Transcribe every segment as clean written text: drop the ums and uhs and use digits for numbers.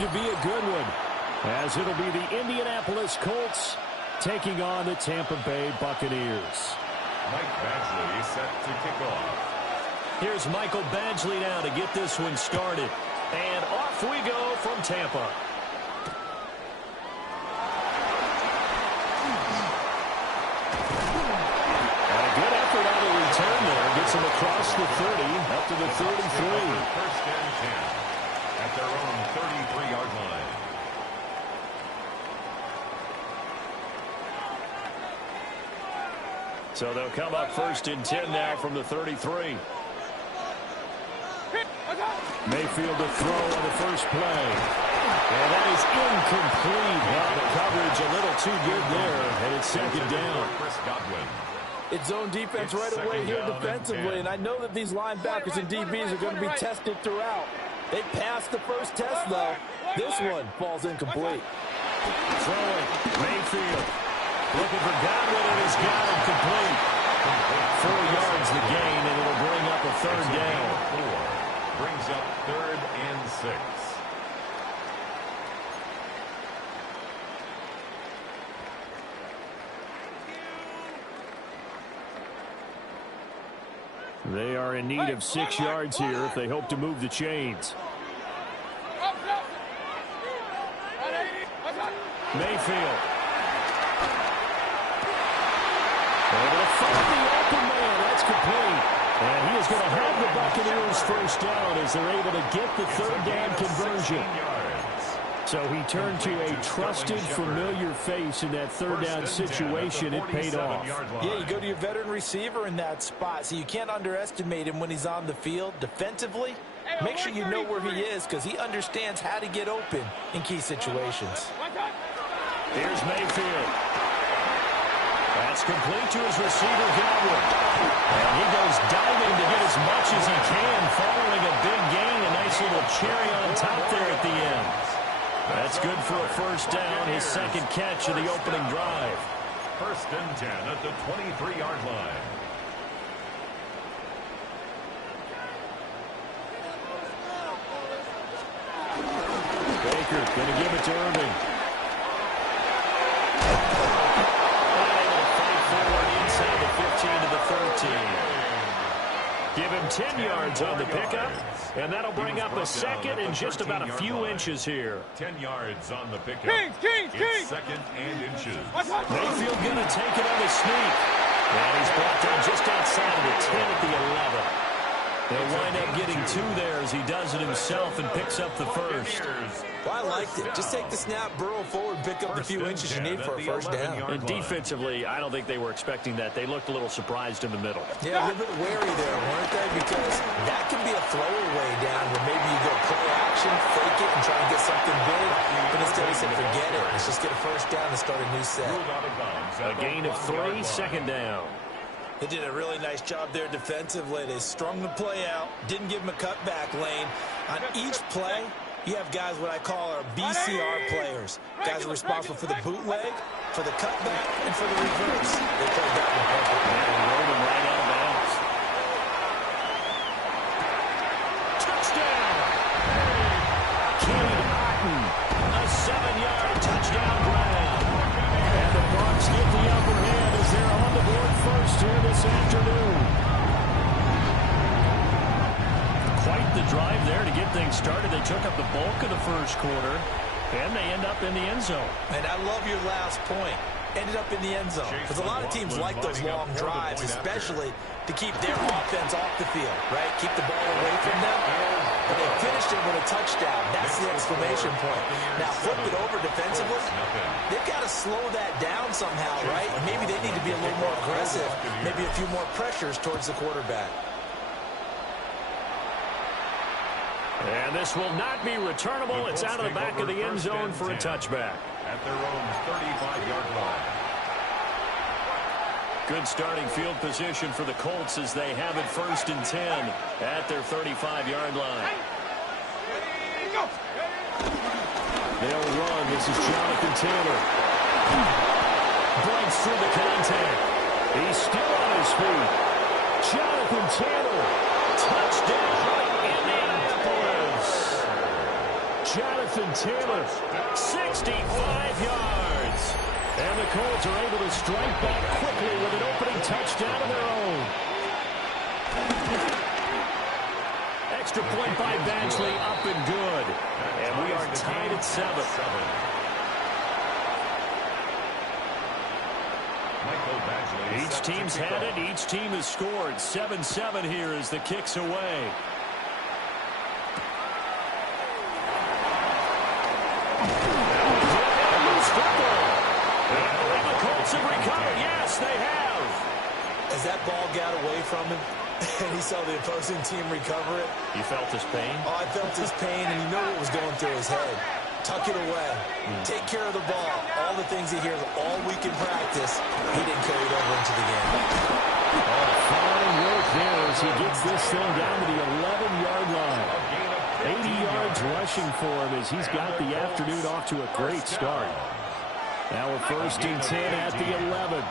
to be a good one, as it'll be the Indianapolis Colts taking on the Tampa Bay Buccaneers. Mike Badgley set to kick off. Here's Michael Badgley now to get this one started. And off we go from Tampa. And a good effort on the return there. Gets him across the 30, up to the 33. First and 10 at their own 33-yard line. So they'll come up first and 10 now from the 33. Mayfield to throw on the first play. And that is incomplete. Well, the coverage a little too good there, and it's second down. It's zone defense right away here defensively, and I know that these linebackers and DBs are going to be tested throughout. They passed the first test, though. This one falls incomplete. Throwing, Mayfield. Looking for Godwin, and he's got him complete. 4 yards the gain, and it'll bring up a third down. Brings up 3rd and 6. They are in need of 6 yards here if they hope to move the chains. Mayfield. Able to find the open man. That's complete. And he is going to have the Buccaneers first down as they're able to get the third down conversion. So he turned to a trusted, familiar face in that third down situation. It paid off. Yeah, you go to your veteran receiver in that spot, so you can't underestimate him when he's on the field. Defensively, make sure you know where he is because he understands how to get open in key situations. Here's Mayfield. That's complete to his receiver, Godwin. And he goes diving to get as much as he can, following a big gain. A nice little cherry on top there at the end. That's good for a first down, his second catch of the opening drive. First and 10 at the 23-yard line. Baker going to give it to Irving. Inside the 15 to the 13. Give him 10 yards on the pickup, and that'll bring up a second and just about a few inches here. 10 yards on the pickup. It's second and inches. Mayfield going to take it on the sneak. And he's brought down just outside of the 10 at the 11. They'll wind up getting 2 there as he does it himself and picks up the first. Well, I liked it. Just take the snap, burrow forward, pick up the few inches you need for a first down. And defensively, I don't think they were expecting that. They looked a little surprised in the middle. Yeah, a little bit wary there, weren't they? Because that can be a throwaway down where maybe you go play action, fake it, and try and get something big. But instead he said, forget it. Let's just get a first down and start a new set. A gain of 3, second down. They did a really nice job there defensively. They strung the play out, didn't give him a cutback lane. On each play, you have guys what I call our BCR players. Guys are responsible for the bootleg, for the cutback, and for the reverse. They played that one perfectly. And rolled him right out of bounds. Touchdown! Kenny Otten, a 7-yard touchdown grab. And the Bucs get the upper hand as they're on the board first here this afternoon. Quite the drive there to get things started. They took up the bulk of the first quarter, and they end up in the end zone. And I love your last point. Ended up in the end zone. Because a lot of teams like those long drives, especially to keep their offense off the field, right? Keep the ball away from them. But they finished it with a touchdown. That's the exclamation point. Now flip it over defensively. They've got to slow that down somehow, right? Maybe they need to be a little more aggressive. Maybe a few more pressures towards the quarterback. And this will not be returnable. It's out of the back of the end zone for a touchback. At their own 35-yard line. Good starting field position for the Colts as they have it first and 10 at their 35-yard line. They'll run. This is Jonathan Taylor. Breaks through the contact. He's still on his feet. Jonathan Taylor. Touchdown, Indianapolis. Jonathan Taylor, 65 yards. And the Colts are able to strike back quickly with an opening touchdown of their own. Extra point by Badgley, up and good. And we are tied at 7. Each team's had it. Each team has scored. 7-7 here as the kick's away. The Colts have recovered. Yes, they have. As that ball got away from him, and he saw the opposing team recover it. You felt his pain? Oh, I felt his pain, and you know what was going through his head. Tuck it away. Take care of the ball. All the things he hears all week in practice, he didn't carry it over into the game. Fine work there as he gets this thing down to the 11-yard line. 80 yards rushing for him as he's got the afternoon off to a great start. Now we're 1st and 10 at the 11.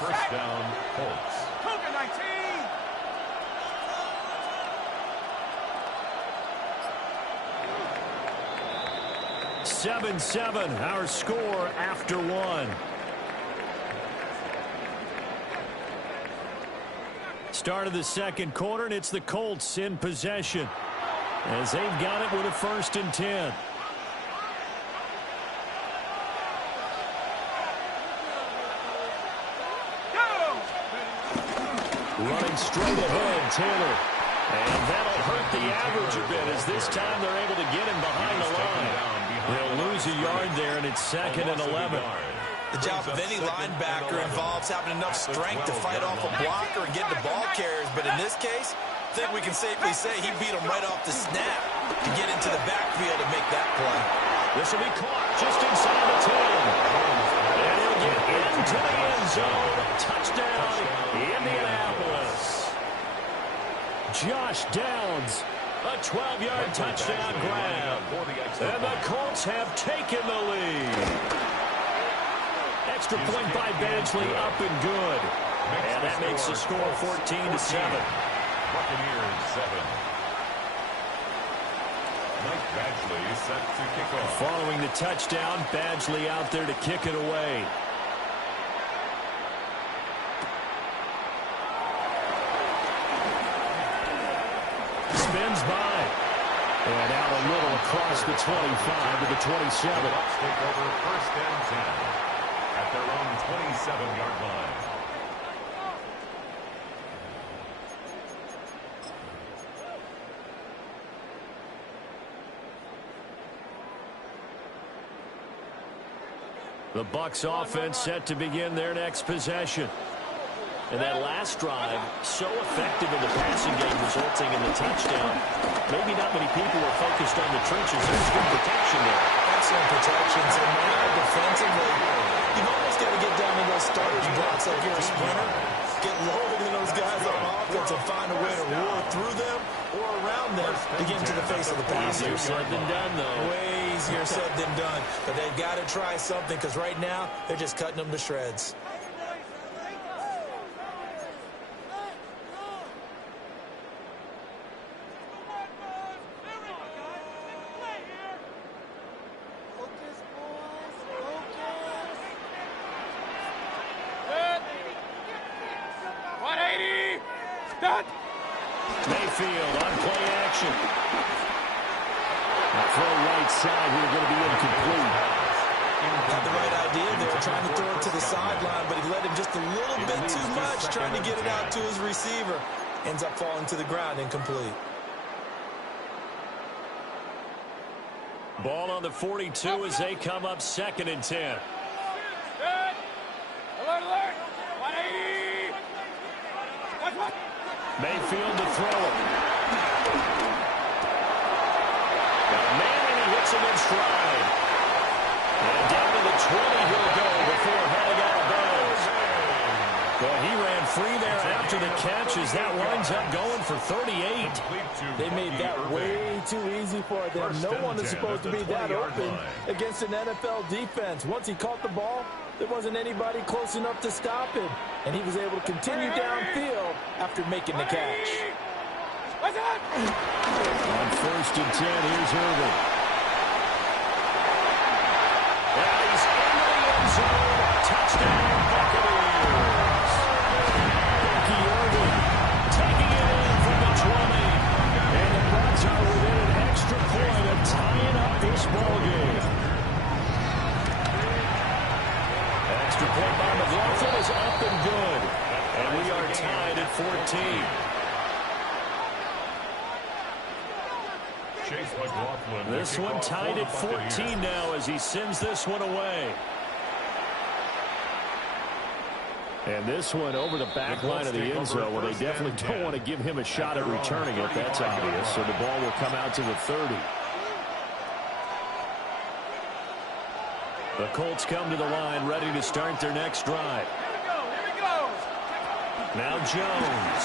First down, Colts. 7-7, our score after 1. Start of the second quarter, and it's the Colts in possession as they've got it with a 1st and 10. Running straight ahead, Taylor. And that'll hurt the average a bit as this time they're able to get him behind the line. They'll lose a yard there, and it's 2nd and 11. The job of any linebacker involves having enough strength to fight off a blocker and get the ball carriers. But in this case, I think we can safely say he beat him right off the snap to get into the backfield and make that play. This will be caught just inside the 10. And he'll get into the end zone. Touchdown, Indianapolis. Josh Downs, a 12-yard touchdown grab. And the Colts have taken the lead. Extra point by Badgley, up and good. And that makes the score 14-7. Buccaneers 7. Mike Badgley set to kick off. Following the touchdown, Badgley out there to kick it away. Spins by. And out a little across the 25 to the 27. Bucs take over 1st and 10 at their own 27-yard line. The Bucs offense set to begin their next possession. And that last drive, so effective in the passing game, resulting in the touchdown. Maybe not many people were focused on the trenches. There's good protection there. Excellent protection. So now defensively, you've almost got to get down to those starters' blocks like you're a sprinter. Get lower than those guys on offense and find a way to roar through them or around them to get into the face of the passer. Easier said than done, though. Way easier said than done. But they've got to try something because right now they're just cutting them to shreds. Mayfield on play action. The throw right side here going to be incomplete. Had the right idea there, trying to throw it to the sideline, but he let him just a little bit too much, trying to get it out to his receiver. Ends up falling to the ground, incomplete. Ball on the 42 as they come up 2nd and 10. Alert! 180! What? Mayfield to throw it. Got a man and he hits him in stride. And down to the 20 he'll go before heading out of bounds. Well, he ran free there after the catch as that winds up going for 38. They made that way too easy for them. No one is supposed to be that open against an NFL defense. Once he caught the ball, there wasn't anybody close enough to stop him. And he was able to continue downfield after making the catch. What's that? On 1st and 10, here's Irvin. this ball game. Extra point by McLaughlin is up and good. And we are tied at 14. This one tied at 14 now as he sends this one away. And this one over the back line of the end zone where they definitely don't want to give him a shot at returning it. That's obvious. So the ball will come out to the 30. The Colts come to the line ready to start their next drive. Here we go. Now Jones.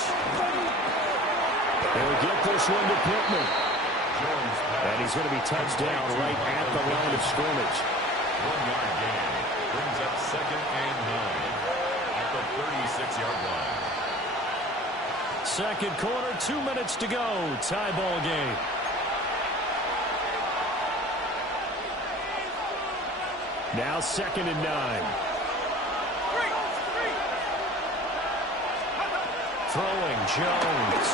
They'll get this one to Pittman. And he's going to be touched down right at the line of scrimmage. 1-yard gain brings up 2nd and 9 at the 36-yard line. Second quarter, 2 minutes to go. Tie ball game. Now 2nd and 9. Throwing Jones.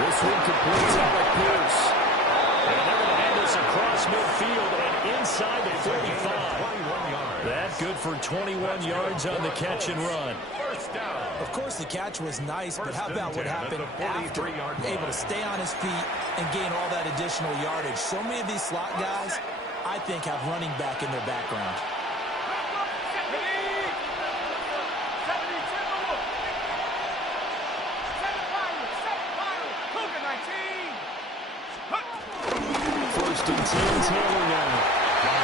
This one completes Alec Pierce. And they're going to hand this across midfield and inside the 45. That good for 21 yards on the catch and run. Of course, the catch was nice, but how about what happened after? Able to stay on his feet and gain all that additional yardage. So many of these slot guys, I think, have running back in their background. First and 10, Taylor now.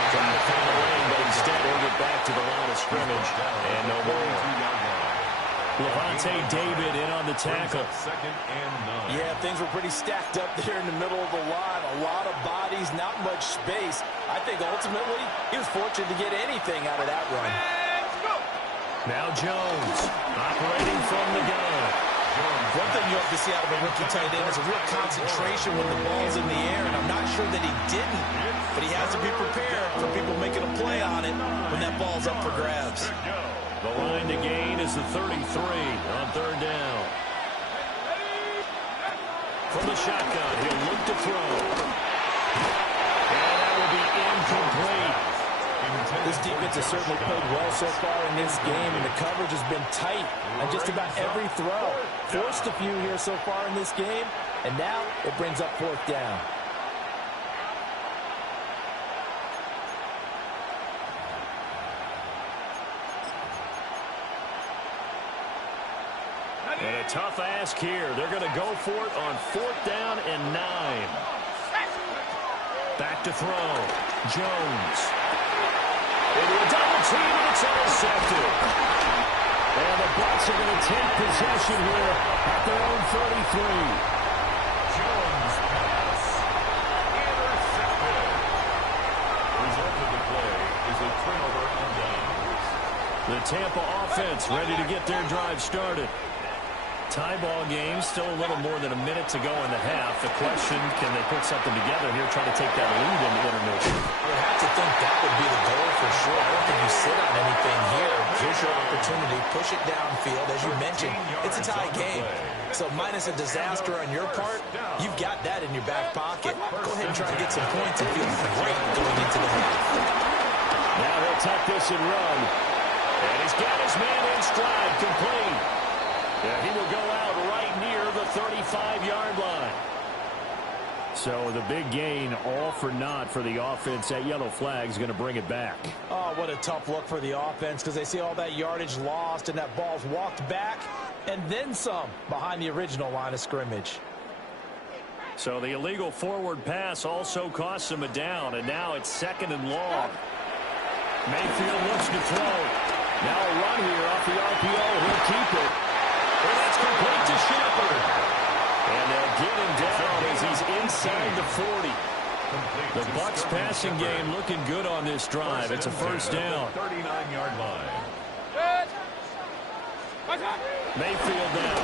Trying to find a lane, but instead he'll get back to the line of scrimmage. And no more. Levante David in on the tackle. 2nd and 9. Yeah, things were pretty stacked up there in the middle of the line. A lot of bodies, not much space. I think ultimately he was fortunate to get anything out of that run. Now Jones operating from the gun. One thing you have to see out of a rookie tight end is a real concentration when the ball's in the air, and I'm not sure that he didn't, but he has to be prepared for people making a play on it when that ball's up for grabs. The line to gain is the 33 on 3rd down. From the shotgun, he'll look to throw. And that will be incomplete. This defense has certainly played well so far in this game, and the coverage has been tight on just about every throw. Forced a few here so far in this game, and now it brings up 4th down. And a tough ask here. They're going to go for it on 4th down and 9. Back to throw. Jones. Into a double team, and it's intercepted. And the Bucs are going to take possession here at their own 33. Jones pass. Intercepted. Result of the play is a turnover on downs. The Tampa offense ready to get their drive started. Tie ball game, still a little more than a minute to go in the half. The question, can they put something together here, try to take that lead into intermission? You would have to think that would be the goal for sure. I don't think you sit on anything here. Here's your opportunity. Push it downfield. As you mentioned, it's a tie game. So minus a disaster on your part, you've got that in your back pocket. Go ahead and try to get some points and feel great going into the half. Now he'll tuck this and run. And he's got his man in stride, complete. Yeah, he will go out right near the 35-yard line. So the big gain, all for naught for the offense. That yellow flag is going to bring it back. Oh, what a tough look for the offense because they see all that yardage lost and that ball's walked back and then some behind the original line of scrimmage. So the illegal forward pass also costs him a down, and now it's 2nd and long. Mayfield looks to throw. Now a run here off the RPO. He'll keep it. And that's complete to Shepard. And they'll get him down as he's inside the 40. The Bucs passing game looking good on this drive. It's a 1st down. 39-yard line. Mayfield now.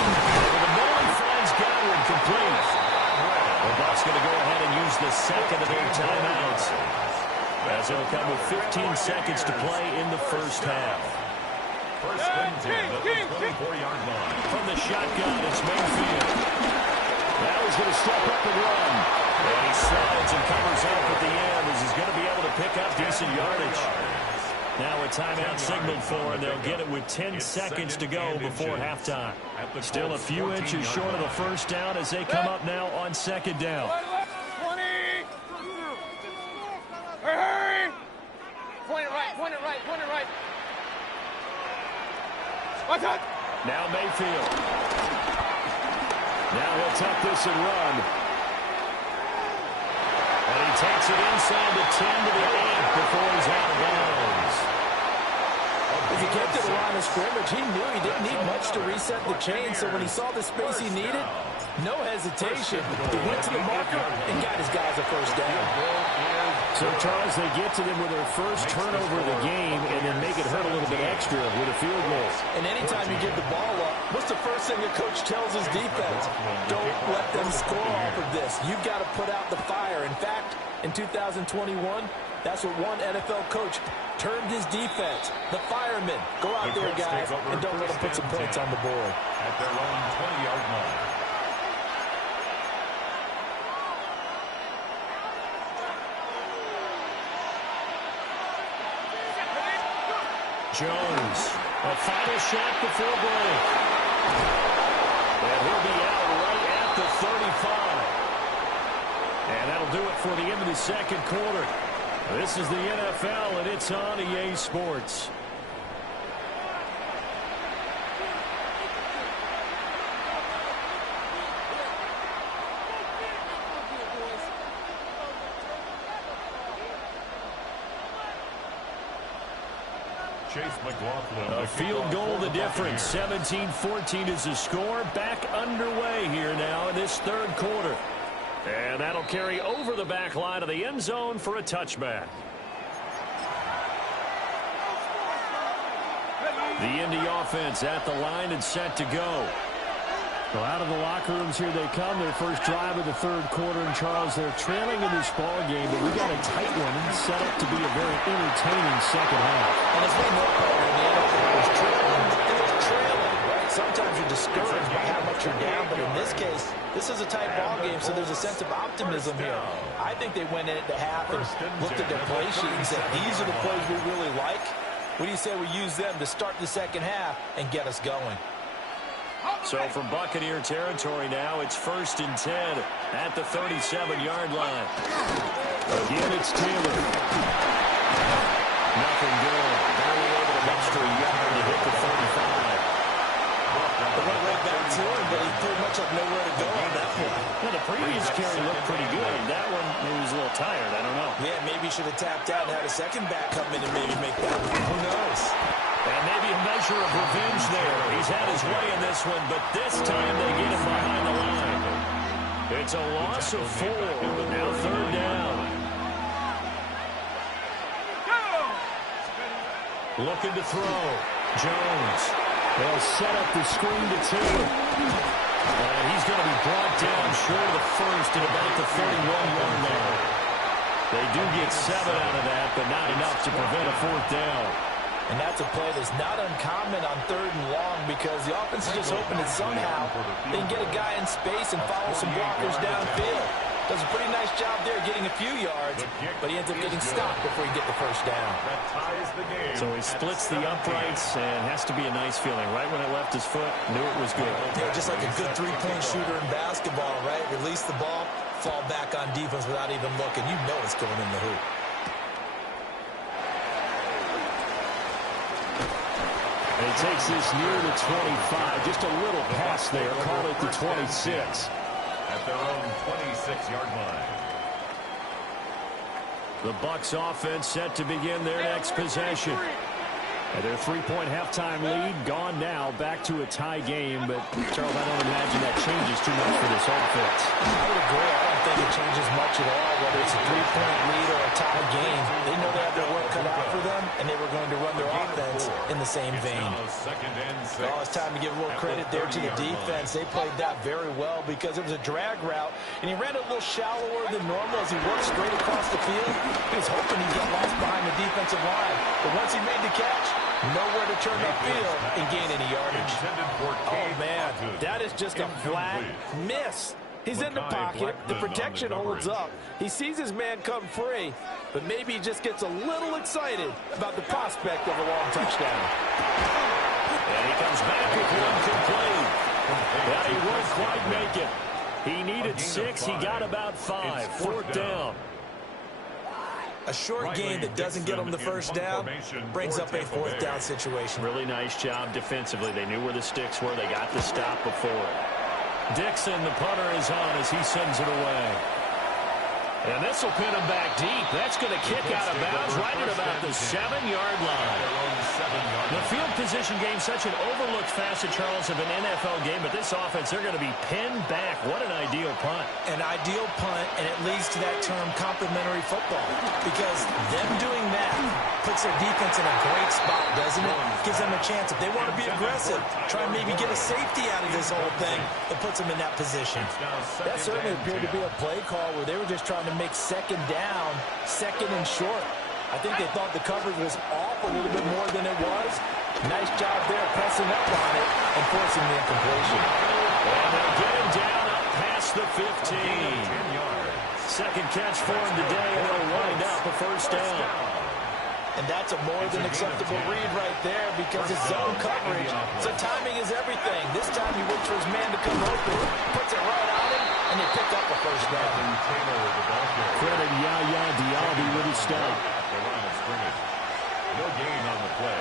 Over the middle, he finds Godwin complete. The Bucs going to go ahead and use the 2nd of their timeouts, as it'll come with 15 seconds to play in the 1st half. 1st and 10 at the 24-yard line. From the shotgun, it's Mayfield. Now he's going to step up and run. And he slides and covers up at the end as he's going to be able to pick up decent yardage. Now a timeout signaled for, and they'll get it with 10 seconds to go before halftime. Still a few inches short of the first down as they come up now on second down. 20. Hurry. Point it right, point it right, point it right. Watch out. Now Mayfield. Now he'll tuck this and run. And he takes it inside the 10 to the 8 before he's out of bounds. As he kept to the line of scrimmage, he knew he didn't need much to reset the chain, so when he saw the space he needed, no hesitation. He went to the marker and got his guys a first down. So, Charles, they get to them with their first turnover of the game and then make it hurt a little bit extra with a field goal. And anytime you give the ball up, what's the first thing a coach tells his defense? Don't let them score off of this. You've got to put out the fire. In fact, in 2021, that's what one NFL coach termed his defense. The firemen. Go out there, guys, and don't let them put some points on the board. At their own 20-yard line. Jones, a final shot before break. And he'll be out right at the 35. And that'll do it for the end of the second quarter. This is the NFL, and it's on EA Sports. A field goal the difference. 17-14 is the score. Back underway here now in this third quarter. And that'll carry over the back line of the end zone for a touchback. The Indy offense at the line and set to go. Well, out of the locker rooms here they come. Their first drive of the third quarter. And, Charles, they're trailing in this ball game, but we got a tight one and set up to be a very entertaining second half. And as we know, in the NFL, there's trailing, right? Sometimes you're discouraged by how much you're down, but in this case, this is a tight ball game, so there's a sense of optimism here. I think they went in at the half and looked at their play sheet and said, these are the plays we really like. What do you say we use them to start the second half and get us going? So from Buccaneer territory now, it's 1st and 10 at the 37-yard line. Again, it's Taylor. Nothing good. Barely able to muster a yard to hit the 35. They went right back to him, but he pretty much had nowhere to go on that one. Well, the previous carry looked pretty good. That one, he was a little tired. I don't know. Yeah, maybe he should have tapped out and had a second back come in and maybe make that one. Who knows? And maybe a measure of revenge there. He's had his way in this one, but this time they get him behind the line. It's a loss of 4. Now third down. Looking to throw. Jones. They'll set up the screen to Taylor. And he's going to be brought down short of the first at about the 41-yard line. They do get 7 out of that, but not enough to prevent a fourth down. And that's a play that's not uncommon on 3rd and long because the offense is just hoping that somehow they can get a guy in space and follow some blockers downfield. Does a pretty nice job there getting a few yards, but he ends up getting stopped before he gets the first down. So he splits the uprights and has to be a nice feeling. Right when it left his foot, knew it was good. Yeah, just like a good three-point shooter in basketball, right? Release the ball, fall back on defense without even looking. You know it's going in the hoop. And he takes this near the 25. Just a little pass there. Call it the 26. At their own 26-yard line. The Bucs offense set to begin their next possession. And their 3-point halftime lead gone now, back to a tie game. But, Charles, I don't imagine that changes too much for this offense. I would agree. I don't think it changes much at all, whether it's a 3-point lead or a tie game. They know they have their work cut out for them, and they were going to run their offense in the same vein. Oh, it's time to give a little credit there to the defense. They played that very well because it was a drag route, and he ran a little shallower than normal as he worked straight across the field. He was hoping he'd get lost behind the defensive line, but once he made the catch, nowhere to turn upfield and gain any yardage. Oh, man, that is just a flat miss. He's in the pocket. The protection holds up. He sees his man come free, but maybe he just gets a little excited about the prospect of a long touchdown. And he comes back with one complete. But he won't quite make it. He needed 6. He got about 5. Fourth down. A short gain that doesn't get him the first down brings up a fourth down situation. Really nice job defensively. They knew where the sticks were. They got the stop before it. Dixon, the punter, is on as he sends it away. And this will pin him back deep. That's going to kick out of bounds right at about the 7-yard line. The field position game, such an overlooked facet, Charles, of an NFL game. But this offense, they're going to be pinned back. What an ideal punt. An ideal punt, and it leads to that term complementary football. Because them doing that puts their defense in a great spot, doesn't it? Gives them a chance. If they want to be aggressive, try and maybe get a safety out of this whole thing, it puts them in that position. That certainly appeared to be a play call where they were just trying to make second down, second and short. I think they thought the coverage was off a little bit more than it was. Nice job there pressing up on it and forcing the incompletion. And they'll get him down up past the 15. Second catch for him today, and he'll wind up a first down. And that's a more than acceptable read right there because it's zone coverage. So timing is everything. This time he waits for his man to come open, puts it right on him, and they pick up a first down. Credit Yaya Diaby with his start. No gain on the play.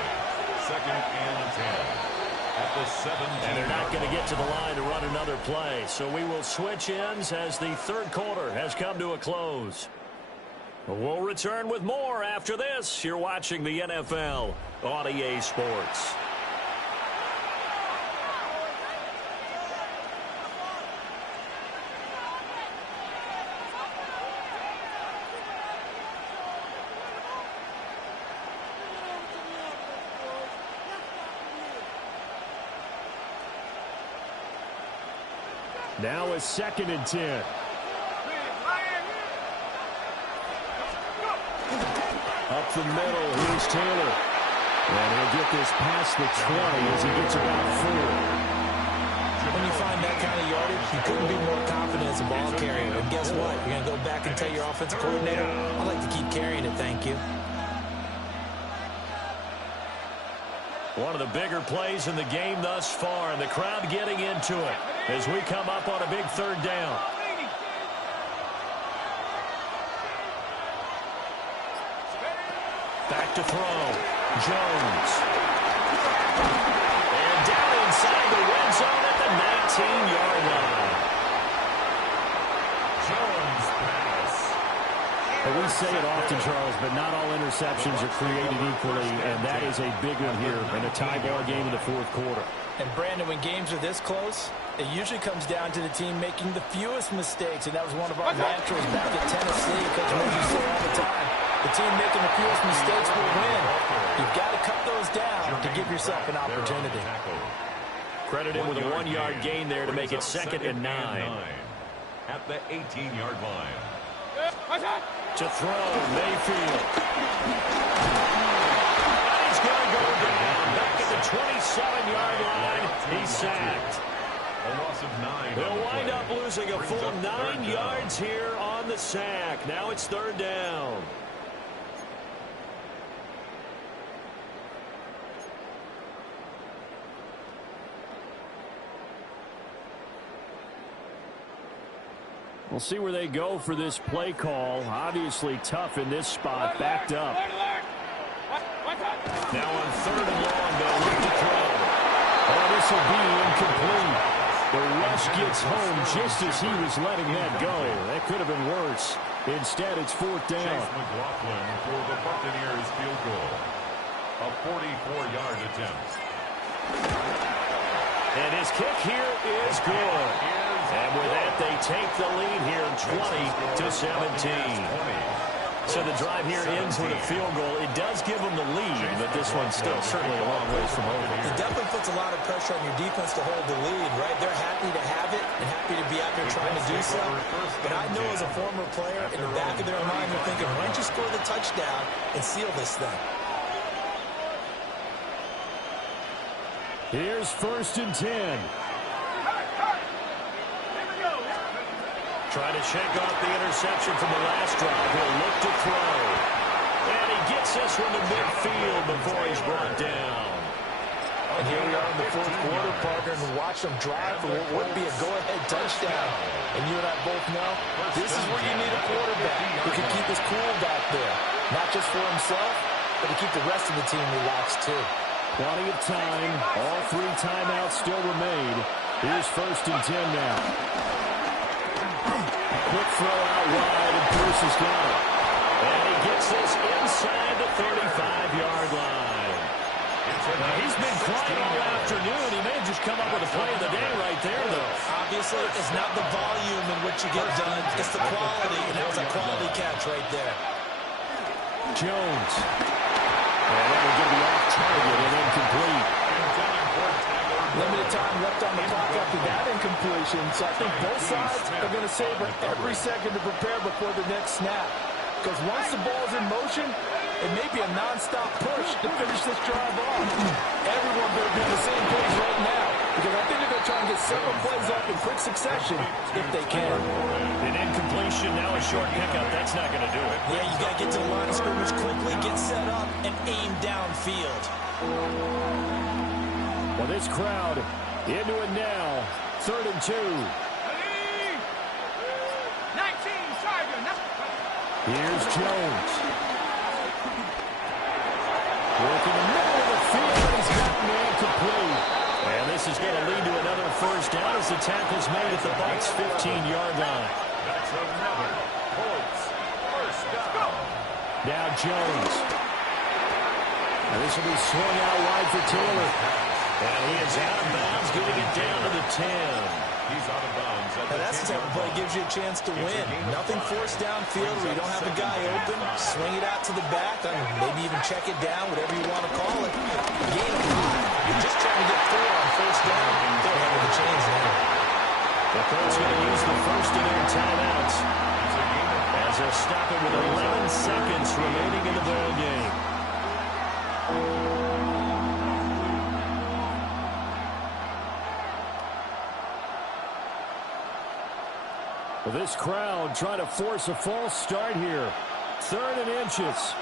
Second and 10. At the 17. And they're not going to get to the line to run another play. So we will switch ends as the third quarter has come to a close. We'll return with more after this. You're watching the NFL on EA Sports. Now it's 2nd and 10. Up the middle, here's Taylor. And he'll get this past the 20 as he gets about 4. When you find that kind of yardage, you couldn't be more confident as a ball carrier. And guess what? You're going to go back and tell your offensive coordinator, I'd like to keep carrying it, thank you. One of the bigger plays in the game thus far, and the crowd getting into it as we come up on a big third down. Back to throw. Jones. And down inside the red zone at the 19-yard line. Jones pass. But we say it often, Charles, but not all interceptions are created equally, and that is a big one here in a tie ball game in the fourth quarter. And, Brandon, when games are this close, it usually comes down to the team making the fewest mistakes, and that was one of our mantras back at Tennessee. Coach Murphy said all the time, the team making the fewest mistakes will win. You've got to cut those down to give yourself an opportunity. Credit him with a 1-yard gain there to make it 2nd and 9. At the 18-yard line. To throw, Mayfield. And he's going to go down. Back at the 27-yard line. He's sacked. A loss of 9. They'll wind up losing a full 9 yards here on the sack. Now it's 3rd down. We'll see where they go for this play call. Obviously tough in this spot, backed up. Now on 3rd and long, they'll look to throw. Oh, this will be incomplete. The rush gets home just as he was letting that go. That could have been worse. Instead, it's 4th down. Chase McLaughlin for the Buccaneers field goal. A 44-yard attempt. And his kick here is good. And with that, they take the lead here 20-17. So the drive here ends with a field goal. It does give them the lead, but this one's still certainly a long ways from over. It definitely puts a lot of pressure on your defense to hold the lead, right? They're happy to have it and happy to be out there trying to do so. But I know as a former player, in the back of their mind, they're thinking, why don't you score the touchdown and seal this thing? Here's 1st and 10. Trying to shake off the interception from the last drive. He'll look to throw. And he gets this one to midfield before he's brought down. And here we are in the fourth quarter, partner, and watch them drive for what would be a go-ahead touchdown. And you and I both know this is where you need a quarterback who can keep his cool back there. Not just for himself, but to keep the rest of the team relaxed, too. Plenty of time. All 3 timeouts still remain. Here's 1st and 10 now. Quick throw out wide, and Pierce has got it. And he gets this inside the 35-yard line. Now, he's been quiet all afternoon. He may have just come up with a play of the day right there, though. Obviously, it's not the volume in which you get done. It's the quality, and that was a quality catch right there. Jones. And that will get the off target and incomplete. Limited time left on the clock after that incompletion, so I think both sides are going to savor every second to prepare before the next snap. Because once the ball's in motion, it may be a nonstop push to finish this drive off. Everyone better be on the same page right now, because I think they're going to try and get several plays off in quick succession if they can. An incompletion, now a short pickup. That's not going to do it. Yeah, you got to get to the line of scrimmage quickly, get set up, and aim downfield. Well, this crowd into it now. 3rd and 2. 19, Sergeant. Here's Jones. Working the middle of the field, and he's got an incomplete. And this is going to lead to another 1st down as the tackle's made at the Bucs' 15-yard line. That's another close 1st down. Now Jones. And this will be swung out wide for Taylor. And he is out of bounds, getting it down to the 10. He's out of bounds. Now that's the type of play that gives you a chance to win. Nothing forced downfield where you don't have a guy open. Swing it out to the back, and maybe even check it down, whatever you want to call it. Gain of 5. You're just trying to get 4 on 1st down. They're having the chains now. The Colts going to use the first of their timeouts as they'll stop it with 11 seconds remaining in the ball game. Well, this crowd trying to force a false start here. 3rd and inches.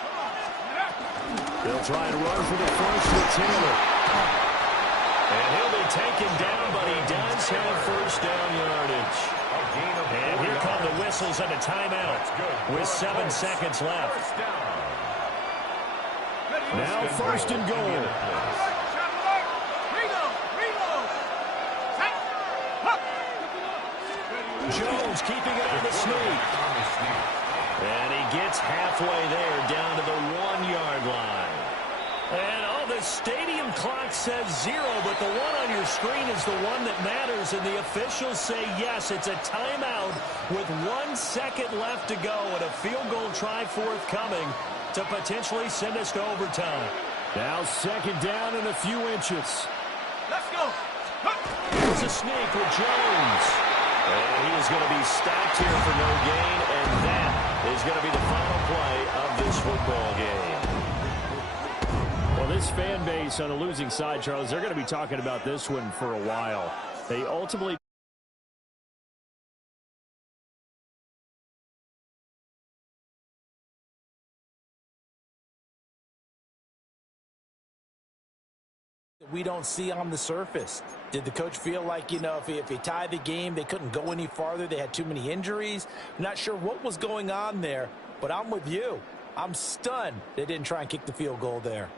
They'll try and run for the first with Taylor. And he'll be taken down, but he does have 1st down yardage. And here come the whistles and a timeout with 7 seconds left. Now 1st and goal. Jones keeping it on the sneak. And he gets halfway there down to the 1-yard line. And the stadium clock says 0, but the one on your screen is the one that matters. And the officials say yes, it's a timeout with 1 second left to go and a field goal try forthcoming to potentially send us to overtime. Now 2nd down and a few inches. Let's go. Here's a sneak with Jones. And he is going to be stopped here for no gain, and that is going to be the final play of this football game. Well, this fan base on a losing side, Charles, they're going to be talking about this one for a while. They ultimately we don't see on the surface. Did the coach feel like, if he tied the game, they couldn't go any farther? They had too many injuries. I'm not sure what was going on there, but I'm with you. I'm stunned they didn't try and kick the field goal there.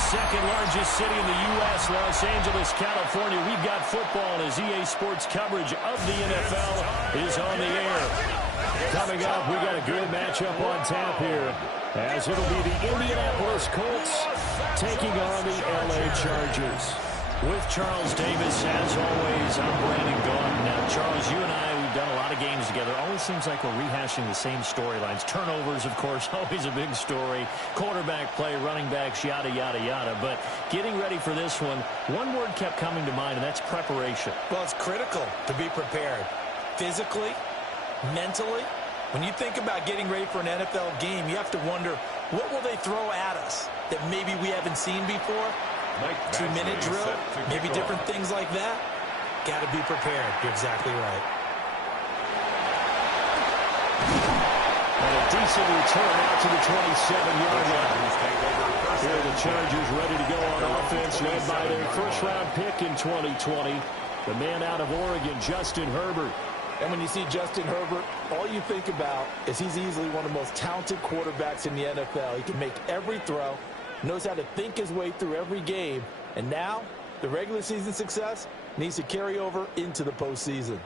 second largest city in the U.S., Los Angeles, California. We've got football as EA Sports coverage of the NFL is on the air. Coming up, we got a good matchup on tap here, as it'll be the Indianapolis Colts taking on the L.A. Chargers. With Charles Davis, as always, I'm Brandon Gaudin. Now, Charles, you and I, we've done a lot of games together. Always seems like we're rehashing the same storylines. Turnovers, of course, always a big story. Quarterback play, running backs, yada, yada, yada. But getting ready for this one word kept coming to mind, and that's preparation. Well, it's critical to be prepared. Physically, mentally. When you think about getting ready for an NFL game, you have to wonder, what will they throw at us that maybe we haven't seen before? 2-minute drill, maybe different things like that. Got to be prepared. You're exactly right. And a decent return out to the 27-yard line. Here are the Chargers ready to go on offense, led by their first-round pick in 2020, the man out of Oregon, Justin Herbert. And when you see Justin Herbert, all you think about is he's easily one of the most talented quarterbacks in the NFL. He can make every throw, knows how to think his way through every game, and now the regular season success needs to carry over into the postseason.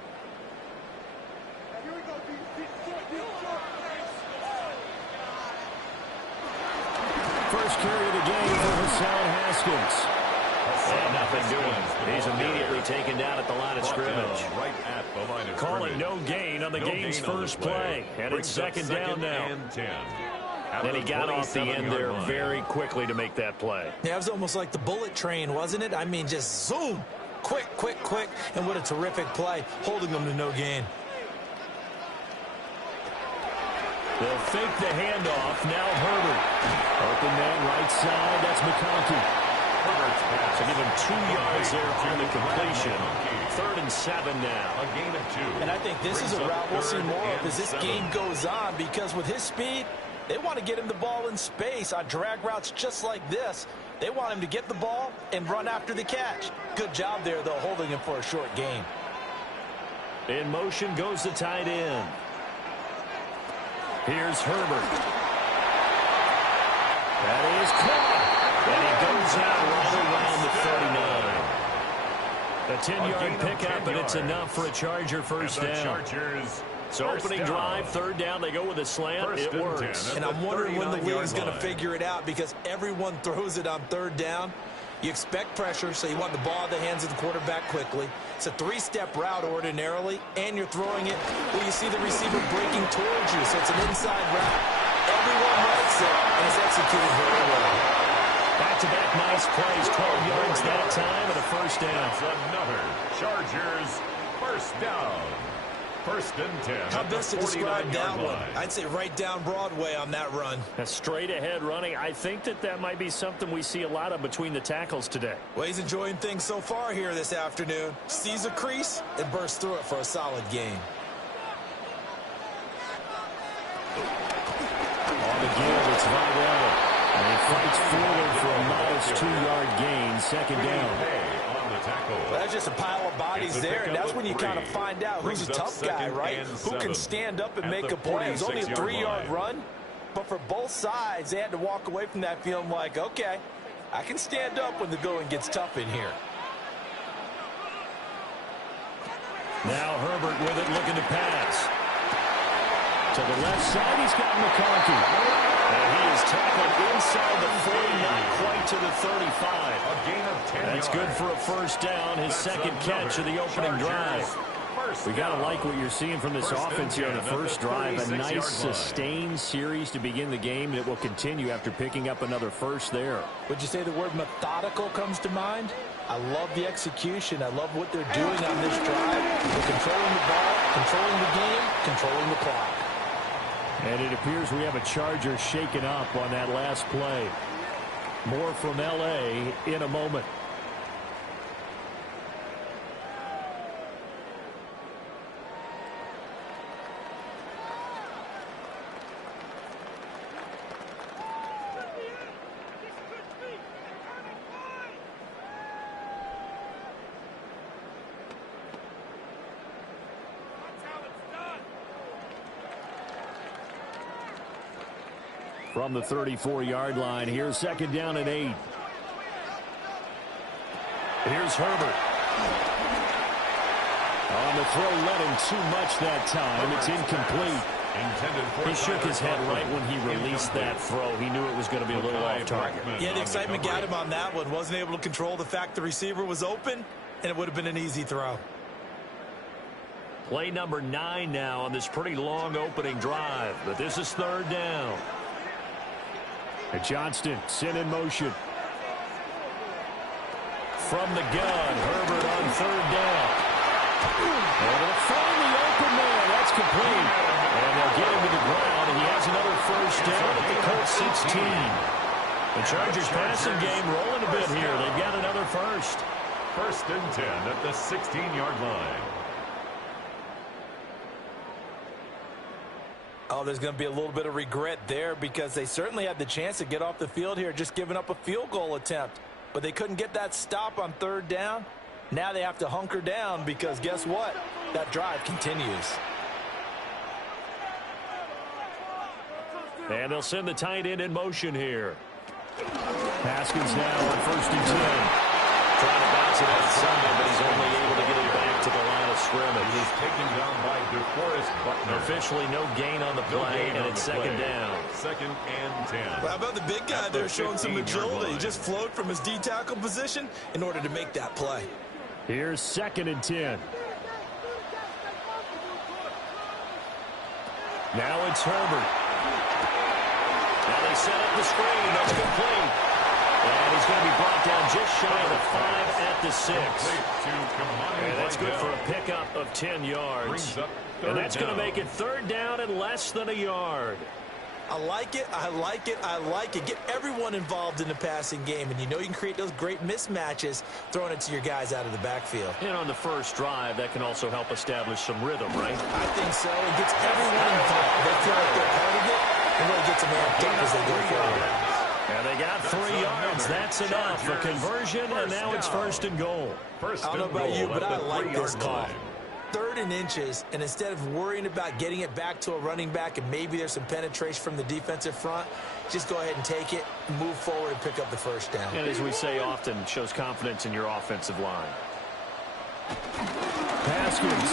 First carry of the game for Hassan Haskins. And nothing doing. He's immediately taken down at the line of scrimmage. Right at the line of Calling no gain on the game's first play. And it's second down now. And 10. Then he got off the end there very quickly to make that play. Yeah, it was almost like the bullet train, wasn't it? I mean, just zoom. Quick, quick, quick. And what a terrific play, holding them to no gain. They'll fake the handoff. Now Herbert. Open man right side. That's McConkey. So give him 2 yards there on the completion. 3rd and 7 now. A gain of 2. And I think this is a route we'll see more of as this game goes on, because with his speed, they want to get him the ball in space on drag routes just like this. They want him to get the ball and run after the catch. Good job there, though, holding him for a short gain. In motion goes the tight end. Here's Herbert. That is caught. And he goes out right around the 39. A 10-yard pickup, and it's enough for a Charger first down. So opening drive, 3rd down, they go with a slant. It works. And I'm wondering when the league's going to figure it out, because everyone throws it on 3rd down. You expect pressure, so you want the ball in the hands of the quarterback quickly. It's a 3-step route ordinarily, and you're throwing it where you see the receiver breaking towards you, so it's an inside route. Everyone likes it, and it's executed very well. Back-to-back nice plays, 12 yards that time, and a first down. That's another Chargers first down. 1st and 10. How best to describe that one? I'd say right down Broadway on that run. A straight-ahead running. I think that might be something we see a lot of between the tackles today. Well, he's enjoying things so far here this afternoon. Sees a crease and bursts through it for a solid gain. On the give, it's Vidal. And he fights forward for a modest 2-yard gain, 2nd down. Well, that's just a pile of bodies there, and that's when you kind of find out who's a tough guy, right? Who can stand up and make a play. It was only a 3-yard run, but for both sides, they had to walk away from that feeling like, okay, I can stand up when the going gets tough in here. Now Herbert with it, looking to pass. To the left side, he's got McConkey. And he is tackled inside the 40, not quite to the 35. A gain of 10 That's good for a first down, his second catch of the opening drive. We got to like what you're seeing from this offense here on the first drive. A nice sustained series to begin the game, and it will continue after picking up another first there. Would you say the word methodical comes to mind? I love the execution. I love what they're doing on this drive. They're controlling the ball, controlling the game, controlling the clock. And it appears we have a Charger shaken up on that last play. More from L.A. in a moment. From the 34-yard line, here's 2nd down and 8. Here's Herbert. On the throw, let him too much that time. It's incomplete. He shook his head right when he released that throw. He knew it was going to be a little off target. Yeah, the excitement got him on that one. Wasn't able to control the fact the receiver was open, and it would have been an easy throw. Play number 9 now on this pretty long opening drive, but this is third down. And Johnston sent in motion. From the gun, Herbert on third down. And they'll find the open man. That's complete. And they'll get him to the ground, and he has another first down at the Colts 16. The Chargers passing game rolling a bit here. They've got another first. First and 10 at the 16-yard line. Oh, there's going to be a little bit of regret there because they certainly had the chance to get off the field here, just giving up a field goal attempt. But they couldn't get that stop on third down. Now they have to hunker down because guess what? That drive continues. And they'll send the tight end in motion here. Haskins now on first and 10. Trying to bounce it outside, but he's only able to get it back to the line of scrimmage. He is taken down by DeForest Buckner. Officially no gain on the play, and it's second down. Second and 10. Well, how about the big guy there showing some agility? He just flowed from his D-tackle position in order to make that play. Here's second and 10. Now it's Herbert. Now they set up the screen. That's complete. And he's going to be brought down just shy of the 5 at the 6. And that's good for a pickup of 10 yards. And that's going to make it third down and less than a yard. I like it. I like it. I like it. Get everyone involved in the passing game. And you know you can create those great mismatches throwing it to your guys out of the backfield. And on the first drive, that can also help establish some rhythm, right? I think so. It gets everyone involved. They feel like they're part of it. And really gets them amped up as they go forward. And they got 3 yards. That's enough for conversion, and now it's first and goal. I don't know about you, but I like this call. 3rd and inches, and instead of worrying about getting it back to a running back and maybe there's some penetration from the defensive front, just go ahead and take it, move forward, and pick up the first down. And as we say often, shows confidence in your offensive line. Haskins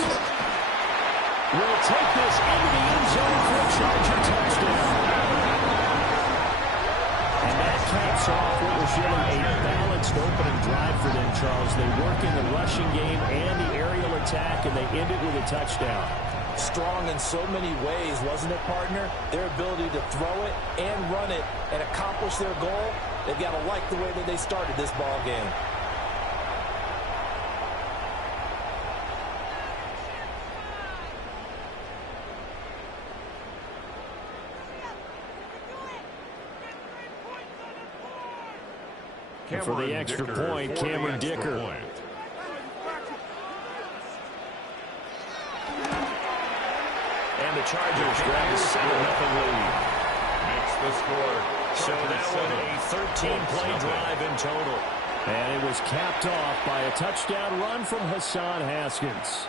will take this into the end zone for a Charger touchdown. And that caps off what was really a balanced opening drive for them, Charles. They work in the rushing game and the aerial attack, and they end it with a touchdown. Strong in so many ways, wasn't it, partner? Their ability to throw it and run it and accomplish their goal, they've got to like the way that they started this ball game. And for the extra point, Cameron Dicker. And the Chargers grab a 7-0 lead. Makes the score. So that one a 13-play drive in total. And it was capped off by a touchdown run from Hassan Haskins.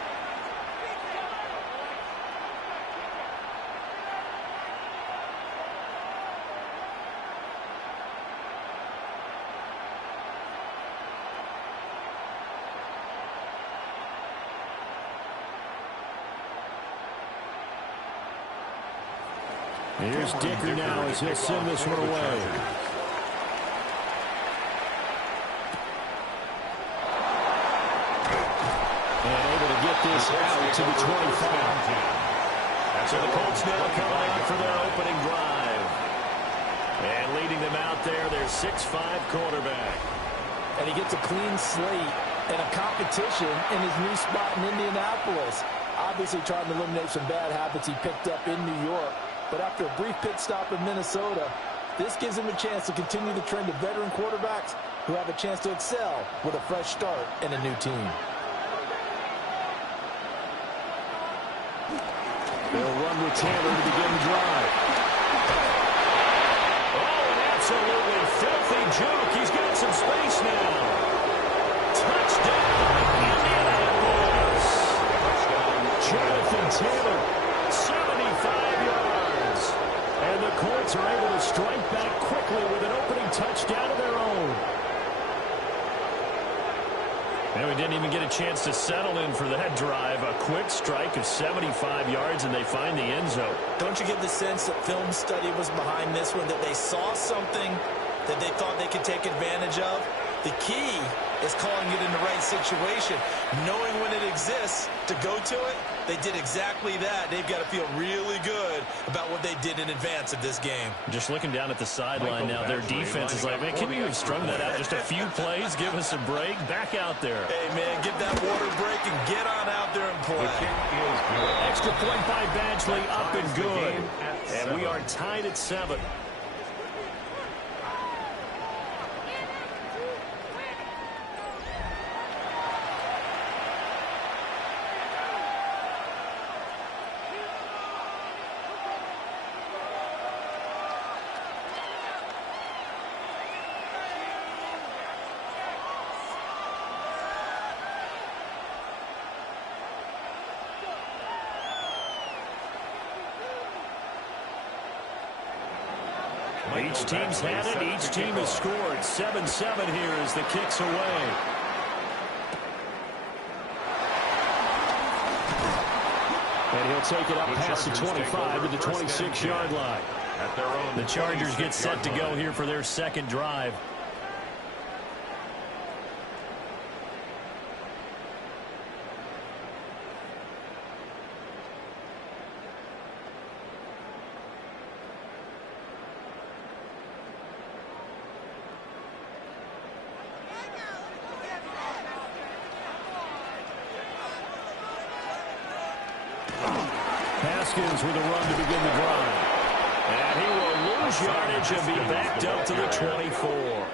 Here's Dicker now as he'll send this one away. And able to get this out to the 25. So the Colts now coming out for their opening drive. And leading them out there, their 6'5" quarterback. And he gets a clean slate and a competition in his new spot in Indianapolis. Obviously trying to eliminate some bad habits he picked up in New York. But after a brief pit stop in Minnesota, this gives him a chance to continue the trend of veteran quarterbacks who have a chance to excel with a fresh start and a new team. They'll run with Taylor to begin the drive. Oh, an absolutely filthy juke. He's got some space now. Touchdown, Indianapolis. Jonathan Taylor, 75 yards. And the Colts are able to strike back quickly with an opening touchdown of their own. didn't even get a chance to settle in for that drive. A quick strike of 75 yards, and they find the end zone. Don't you get the sense that film study was behind this one, that they saw something that they thought they could take advantage of? The key is calling it in the right situation, knowing when it exists to go to it. They did exactly that. They've got to feel really good about what they did in advance of this game. Just looking down at the sideline now, their defense is like, man, can you have strung that out just a few plays? Give us a break. Back out there. Hey, man, give that water break and get on out there and play. The kick is good. Extra point by Badgley, up and good. And we are tied at 7. Each team's had it. Each team has scored. 7-7 here as the kick's away. And he'll take it up past the 25 to the 26-yard line. The Chargers get set to go here for their second drive. Haskins with a run to begin the drive. And he will lose yardage and be backed up to the 24.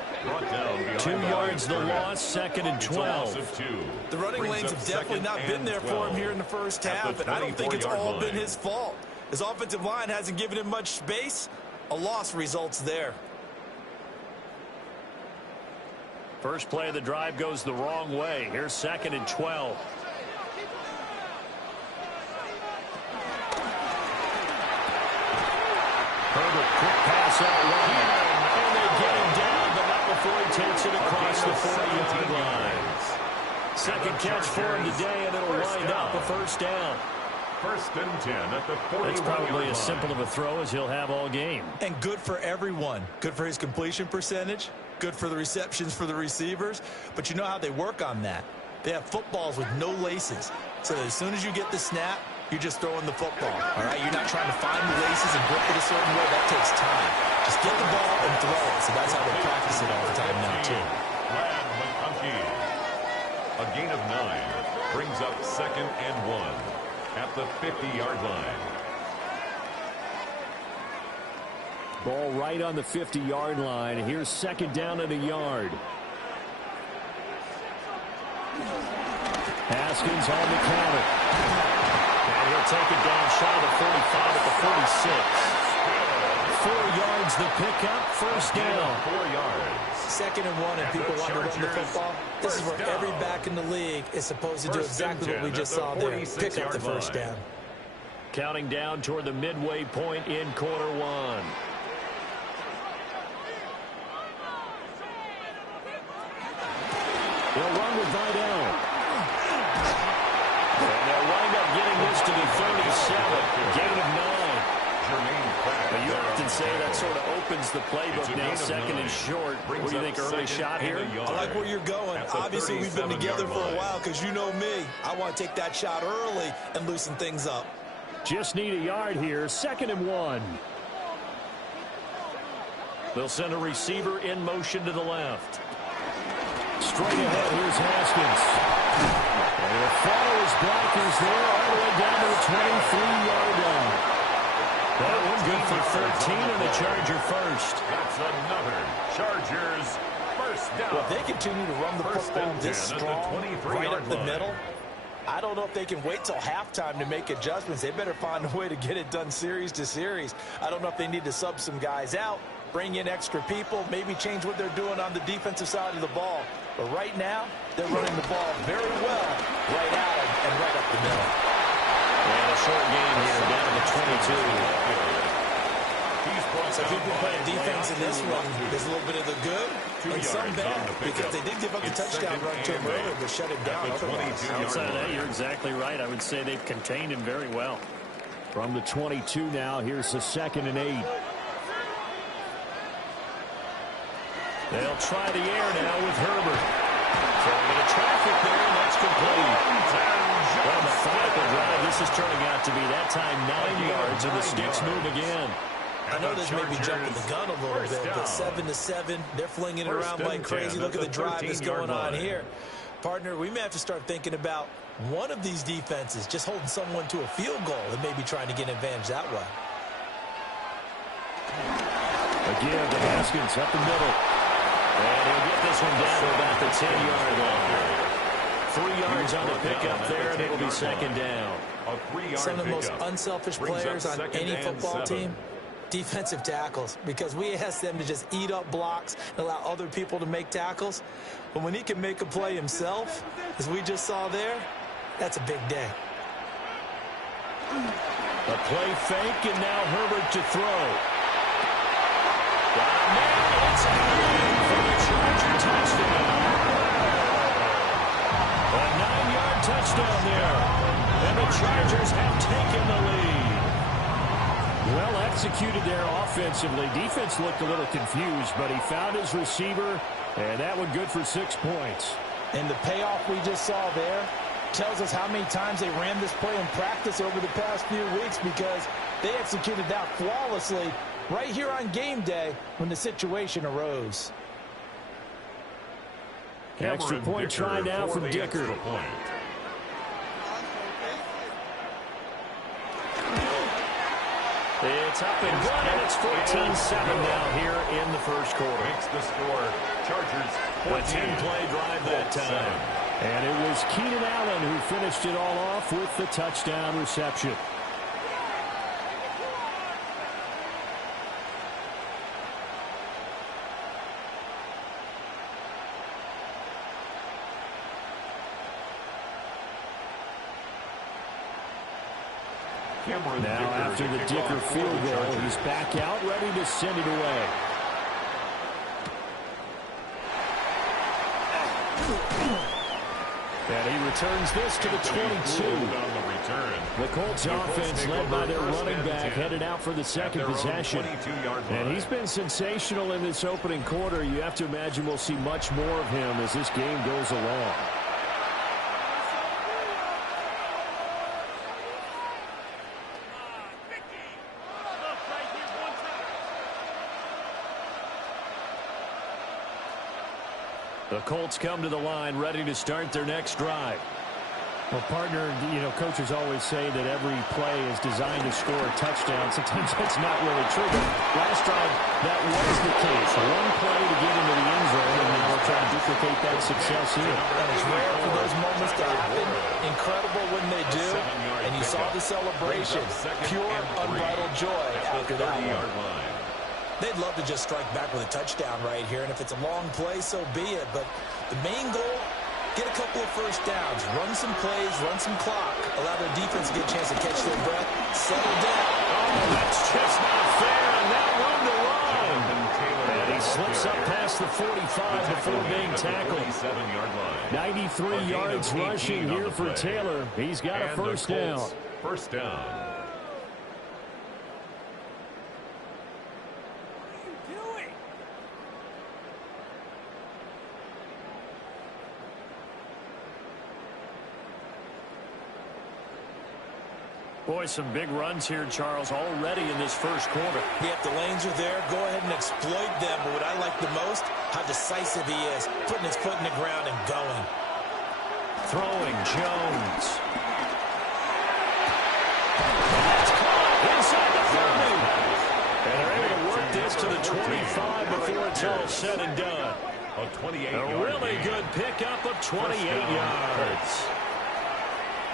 2 yards the loss, 2nd and 12. The running lanes have definitely not been there for him here in the first half, and I don't think it's all been his fault. His offensive line hasn't given him much space. A loss results there. First play of the drive goes the wrong way. Here's 2nd and 12. Herbert, quick pass out wide. And they get him down, but not before he takes it across the 40-yard line. Second catch for him today, and it'll wind up a first down. 1st and 10 at the 40-yard line. It's probably as simple of a throw as he'll have all game. And good for everyone. Good for his completion percentage. Good for the receptions for the receivers. But you know how they work on that. They have footballs with no laces. So as soon as you get the snap, you're just throwing the football. All right, you're not trying to find the laces and grip it a certain way. That takes time. Just get the ball and throw it. So that's how they practice it all the time now, too. A gain of 9 brings up 2nd and 1 at the 50-yard line. Ball right on the 50-yard line. Here's 2nd down and a yard. Haskins on the counter. And he'll take it down shy of the 45 at the 46. 4 yards the pickup. First down. 4 yards. 2nd and 1, and people want to run the football. This is where every back in the league is supposed to do exactly what we just saw there. Pick up the first down. Counting down toward the midway point in quarter 1. They'll run with Vidal. And they'll wind up getting this to the 37. Gain of 9. But you often say that sort of opens the playbook now, 2nd and short. What do you think, early shot here? I like where you're going. Obviously, we've been together for a while because you know me. I want to take that shot early and loosen things up. Just need a yard here, 2nd and 1. They'll send a receiver in motion to the left. Straight ahead, here's Haskins. And he'll follow his blockers there all the way down to the 23-yard line. That one good for 13 and the Charger first. That's another Chargers first down. Well, if they continue to run the football this strong, right up the middle, I don't know if they can wait till halftime to make adjustments. They better find a way to get it done series to series. I don't know if they need to sub some guys out, bring in extra people, maybe change what they're doing on the defensive side of the ball. But right now, they're running the ball very well right out and right up the middle. And a short game here down to the 22. So people playing defense in this one. There's a little bit of the good And some bad, because they did give up the touchdown run to him earlier, but shut him down otherwise. Outside of that, you're exactly right. I would say they've contained him very well. From the 22 now, here's the 2nd and 8. They'll try the air now with Herbert. Throwing into traffic there, and that's complete. Well, methodical drive. This is turning out to be that time 9 yards, and the sticks move again. I know this may be jumping the gun a little bit, but 7-7, they're flinging it around like crazy. Look at the drive that's going on here. Partner, we may have to start thinking about one of these defenses just holding someone to a field goal and maybe trying to get an advantage that way. Again, the Haskins up the middle. And he'll get this one down to about the 10-yard line. 3 yards on the pickup there, and it'll be 2nd down. Some of the most unselfish players on any football team, defensive tackles, because we ask them to just eat up blocks and allow other people to make tackles. But when he can make a play himself, as we just saw there, that's a big day. A play fake, and now Herbert to throw. It's a for the Charger touchdown. A 9-yard touchdown there. And the Chargers have taken the lead. Well executed there offensively. Defense looked a little confused, but he found his receiver, and that one good for 6 points. And the payoff we just saw there tells us how many times they ran this play in practice over the past few weeks, because they executed that flawlessly right here on game day when the situation arose. Extra point try now from Dicker. It's up and good, and it's 14-7 now here in the first quarter. Makes the score. Chargers, a 10-play drive that time. And it was Keenan Allen who finished it all off with the touchdown reception. Now after the Dicker field goal, he's back out, ready to send it away. And he returns this to the 22. The Colts offense led by their running back headed out for the second possession. And he's been sensational in this opening quarter. You have to imagine we'll see much more of him as this game goes along. The Colts come to the line ready to start their next drive. Well, partner, you know, coaches always say that every play is designed to score a touchdown. Sometimes that's not really true. But last drive, that was the case. One play to get into the end zone, and now we'll try to duplicate that success here. And it's rare for those moments to happen. Incredible when they do. And you saw the celebration. Pure, unbridled joy after that one. They'd love to just strike back with a touchdown right here, and if it's a long play, so be it. But the main goal, get a couple of first downs, run some plays, run some clock, allow their defense to get a chance to catch their breath, settle down. Oh, that's just not fair, and that room to run. And he slips up past the 45 before being tackled. 93 yards rushing here for Taylor. He's got a first down. First down. Boy, some big runs here, Charles, already in this first quarter. Yep, the lanes are there. Go ahead and exploit them. But what I like the most, how decisive he is, putting his foot in the ground and going. Throwing, Jones. That's caught inside the 30. And they're able to work this to the 25 before it's all said and done. A really good pickup of 28 yards.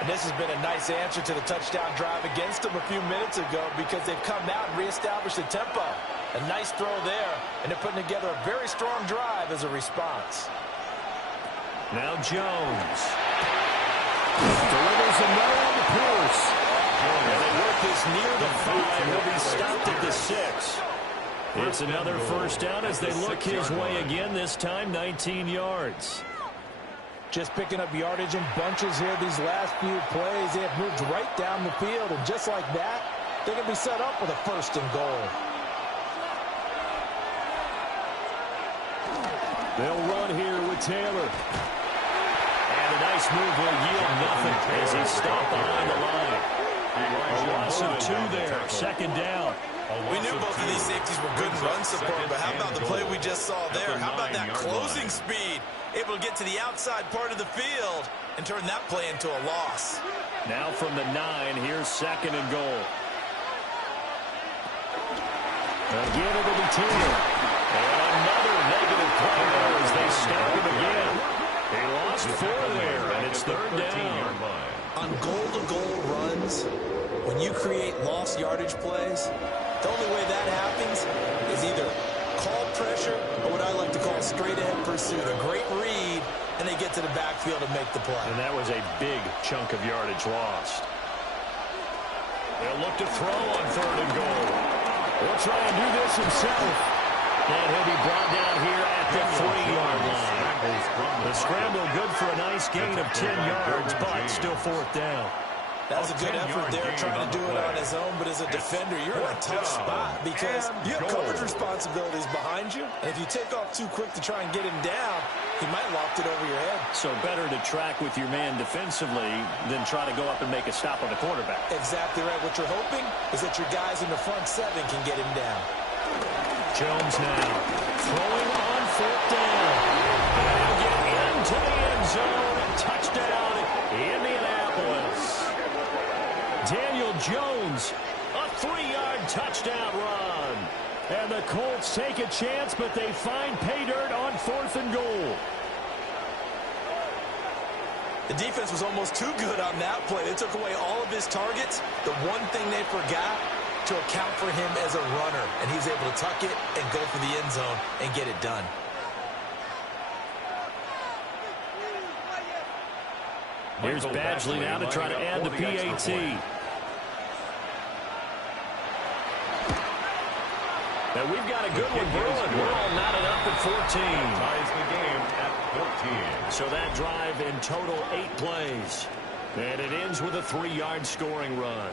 And this has been a nice answer to the touchdown drive against them a few minutes ago, because they've come out and reestablished the tempo. A nice throw there, and they're putting together a very strong drive as a response. Now Jones. Delivers another on the Pierce. And they work this near the 5. He'll be stopped at the 6. It's another first down as they look his way again, this time 19 yards. Just picking up yardage in bunches here these last few plays. They have moved right down the field, and just like that, they can be set up with a first and goal. They'll run here with Taylor. And a nice move will yield nothing as he's stopped behind the line. A loss of 2 there, second down. We knew both of these safeties were good run support, but how about the play we just saw there? How about that closing speed? Able to get to the outside part of the field and turn that play into a loss. Now from the 9, here's second and goal. Again, it'll be Taylor. And another negative play there as they stop him again. They lost 4 there, and it's third down. On goal-to-goal runs, when you create lost yardage plays, the only way that happens is either call pressure or what I like to call straight-ahead pursuit. A great read, and they get to the backfield and make the play. And that was a big chunk of yardage lost. They'll look to throw on third and goal. He'll try and do this himself. And he'll be brought down here at the 3-yard line. The scramble good for a nice gain of 10 yards, but still fourth down. That was a good effort there trying to do it on his own, but as a defender, you're in a tough spot because you have coverage responsibilities behind you, and if you take off too quick to try and get him down, he might loft it over your head. So better to track with your man defensively than try to go up and make a stop on the quarterback. Exactly right. What you're hoping is that your guys in the front 7 can get him down. Jones now throwing on fourth down. And he'll get into the end zone. Touchdown, Indianapolis. Daniel Jones, a 3-yard touchdown run. And the Colts take a chance, but they find pay dirt on 4th and goal. The defense was almost too good on that play. They took away all of his targets. The one thing they forgot to account for him as a runner, and he's able to tuck it and go for the end zone and get it done. Here's Badgley now to try to add the PAT. And we've got a good one brewing. We're all knotted up at 14. Ties the game at 14. So that drive in total 8 plays. And it ends with a 3-yard scoring run.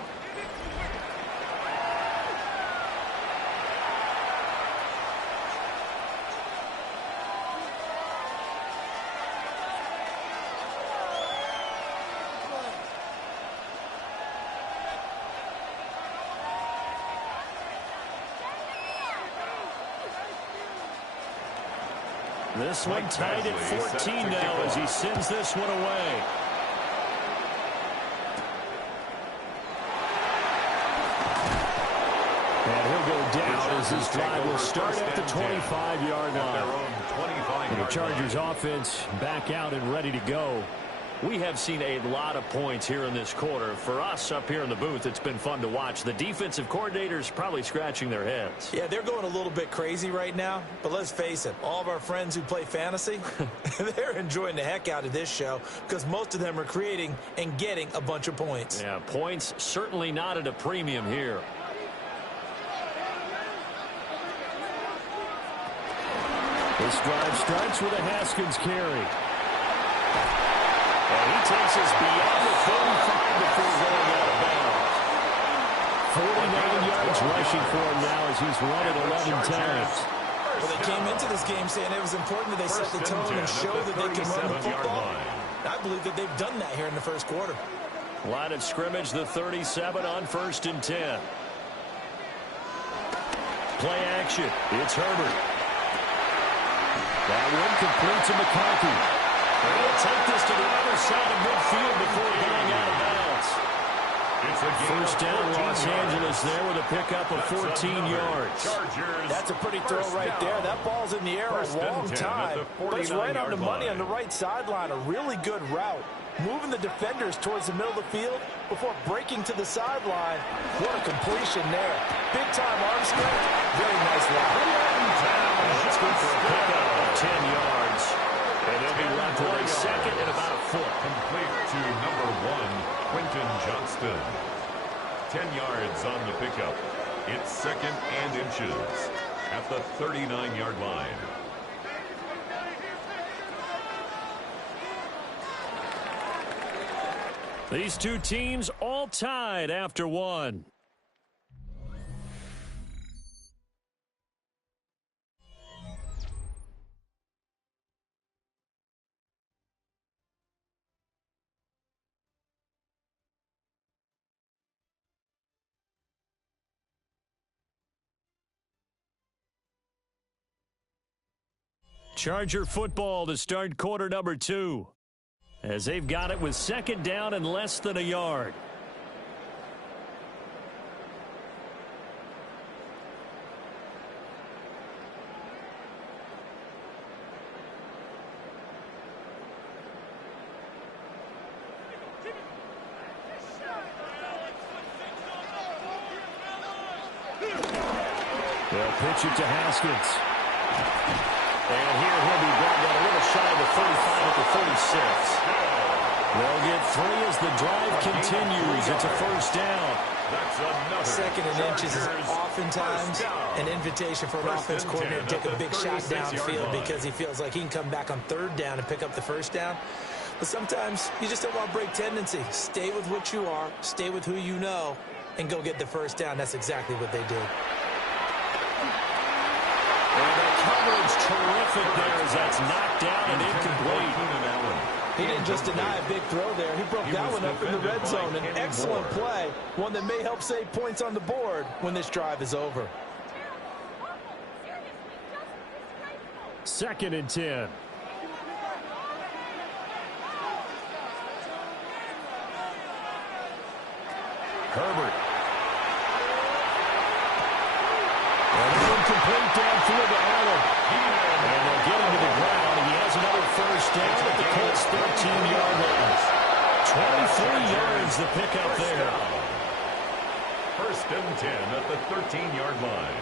This one tied at 14 now as he sends this one away. And he'll go down as this drive will start at the 25-yard line. And the Chargers offense back out and ready to go. We have seen a lot of points here in this quarter. For us up here in the booth, it's been fun to watch. The defensive coordinators probably scratching their heads. Yeah, they're going a little bit crazy right now. But let's face it, all of our friends who play fantasy, they're enjoying the heck out of this show because most of them are creating and getting a bunch of points. Yeah, points certainly not at a premium here. This drive starts with a Haskins carry. And he takes us beyond the 45 before going out of bounds. 49 yards rushing for him now as he's run it 11 times. Well, they came into this game saying it was important that they set the tone and show that they can run the football. I believe that they've done that here in the first quarter. Line of scrimmage, the 37 on 1st and 10. Play action. It's Herbert. That one complete to McCarthy. And he'll take this to the other side of midfield before going out of bounds. First down, Los Angeles there with a pickup of 14 yards. That's a pretty throw right there. That ball's in the air a long time, but it's right on the money on the right sideline. A really good route. Moving the defenders towards the middle of the field before breaking to the sideline. What a completion there. Big-time arm strength. Very nice route. That's good for a pickup of 10 yards. And they'll be left with a second and about a foot. Complete to number 1, Quentin Johnston. 10 yards on the pickup. It's 2nd and inches. at the 39-yard line. These two teams all tied after one. Charger football to start quarter number 2. As they've got it with second down and less than a yard. They'll pitch it to Haskins. And here he'll be brought down a little shy of the 35 at the 36. They'll get 3 as the drive continues. It's a first down. That's another. Second and inches is oftentimes an invitation for an offense coordinator to take a big shot downfield because he feels like he can come back on third down and pick up the first down. But sometimes you just don't want to break tendency. Stay with what you are, stay with who you know, and go get the first down. That's exactly what they did. And the coverage terrific there as that's knocked down and incomplete. He didn't just deny a big throw there. He broke that one up in the red zone. An excellent play, one that may help save points on the board when this drive is over. 2nd and 10. Herbert. Complete downfield to Allen. And they'll get him to the ground, and he has another first down at the Colts' 13-yard line. 23 yards the pickup there. 1st and 10 at the 13-yard line.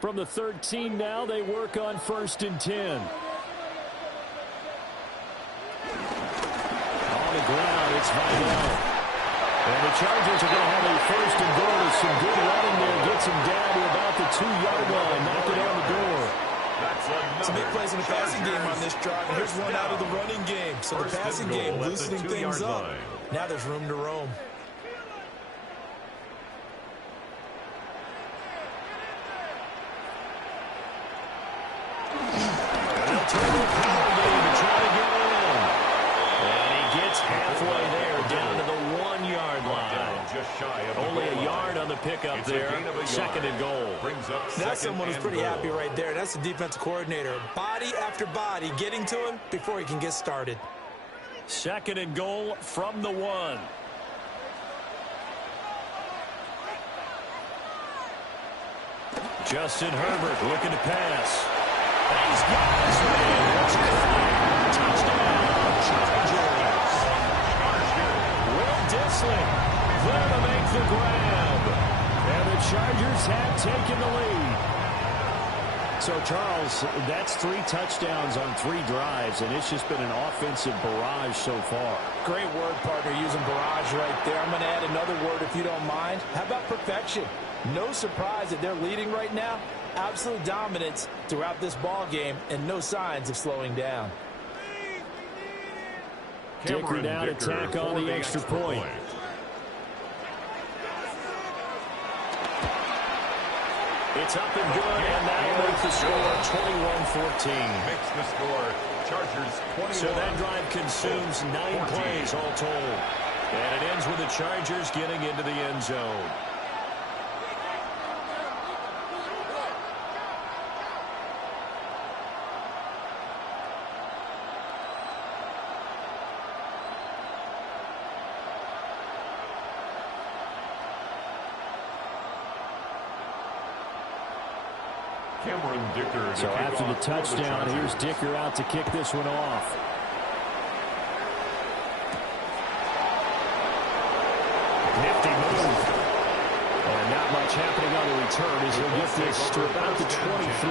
From the 13 now, they work on 1st and 10. On the ground, it's Vidal. And the Chargers are going to have a 1st and goal with some good running there. Gets him down to about the 2-yard line. Knock it on the door. Some big plays in the passing game on this drive. And here's one out of the running game. So the passing game loosening things up. Now there's room to roam. Only a yard on the pickup there. 2nd and goal. That's someone who's pretty happy right there. That's the defensive coordinator. Body after body getting to him before he can get started. 2nd and goal from the 1. Justin Herbert looking to pass. He's got his man. Touchdown, Chargers. Will Dissling there to make the grab. And the Chargers have taken the lead. So, Charles, that's 3 touchdowns on 3 drives, and it's just been an offensive barrage so far. Great word, partner, using barrage right there. I'm going to add another word if you don't mind. How about perfection? No surprise that they're leading right now. Absolute dominance throughout this ball game, and no signs of slowing down. Dicker down attack on the extra point. It's up and good, and that'll make the score 21-14. Makes the score Chargers 21. So that drive consumes 9 plays all told. And it ends with the Chargers getting into the end zone. So after the touchdown, here's Dicker out to kick this one off. Nifty move. And not much happening on the return as he'll get this to about the 23.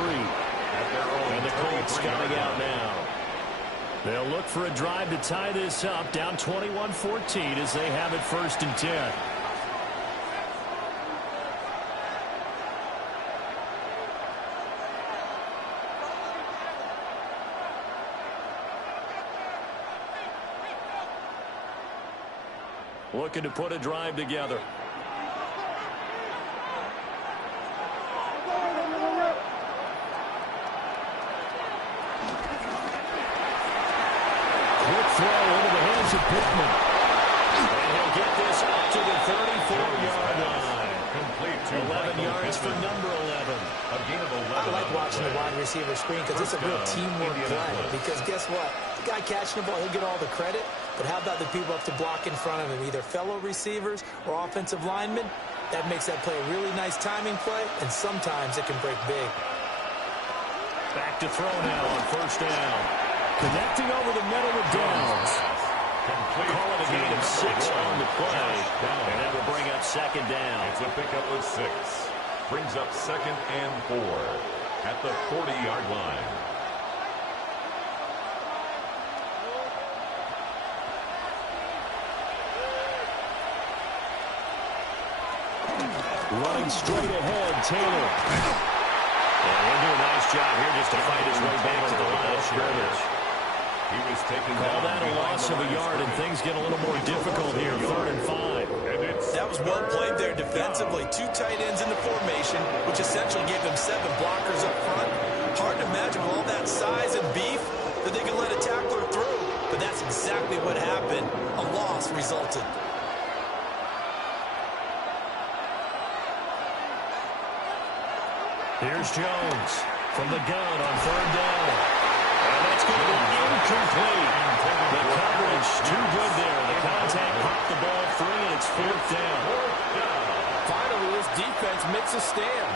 And the Colts coming out now. They'll look for a drive to tie this up, down 21-14 as they have it 1st and 10. Looking to put a drive together. Quick throw into the hands of Pittman. And he'll get this up to the 34-yard line. Complete to 11 yards for number 11. A gain of 11. I like watching the wide receiver screen because it's a real teamwork play. Because guess what? The guy catching the ball, he'll get all the credit. But how about the people up to block in front of him, either fellow receivers or offensive linemen? That makes that play a really nice timing play, and sometimes it can break big. Back to throw now on 1st down. Connecting over the middle with Downs. Call it a gain of 6 on the play. And that will bring up 2nd down. It's a pickup of 6. Brings up 2nd and 4 at the 40-yard line. Running straight ahead, Taylor. And he'll do a nice job here just to fight his way back to the line of scrimmage. He was taken Call down that a loss of a yard, and things get a little more difficult here. 3rd and 5. That was well played there defensively. 2 tight ends in the formation, which essentially gave them 7 blockers up front. Hard to imagine with all that size and beef that they could let a tackler through. But that's exactly what happened. A loss resulted. Here's Jones from the gun on 3rd down. And that's going to be incomplete. The coverage too good there. The contact popped the ball free, and it's 4th down. Finally, this defense makes a stand.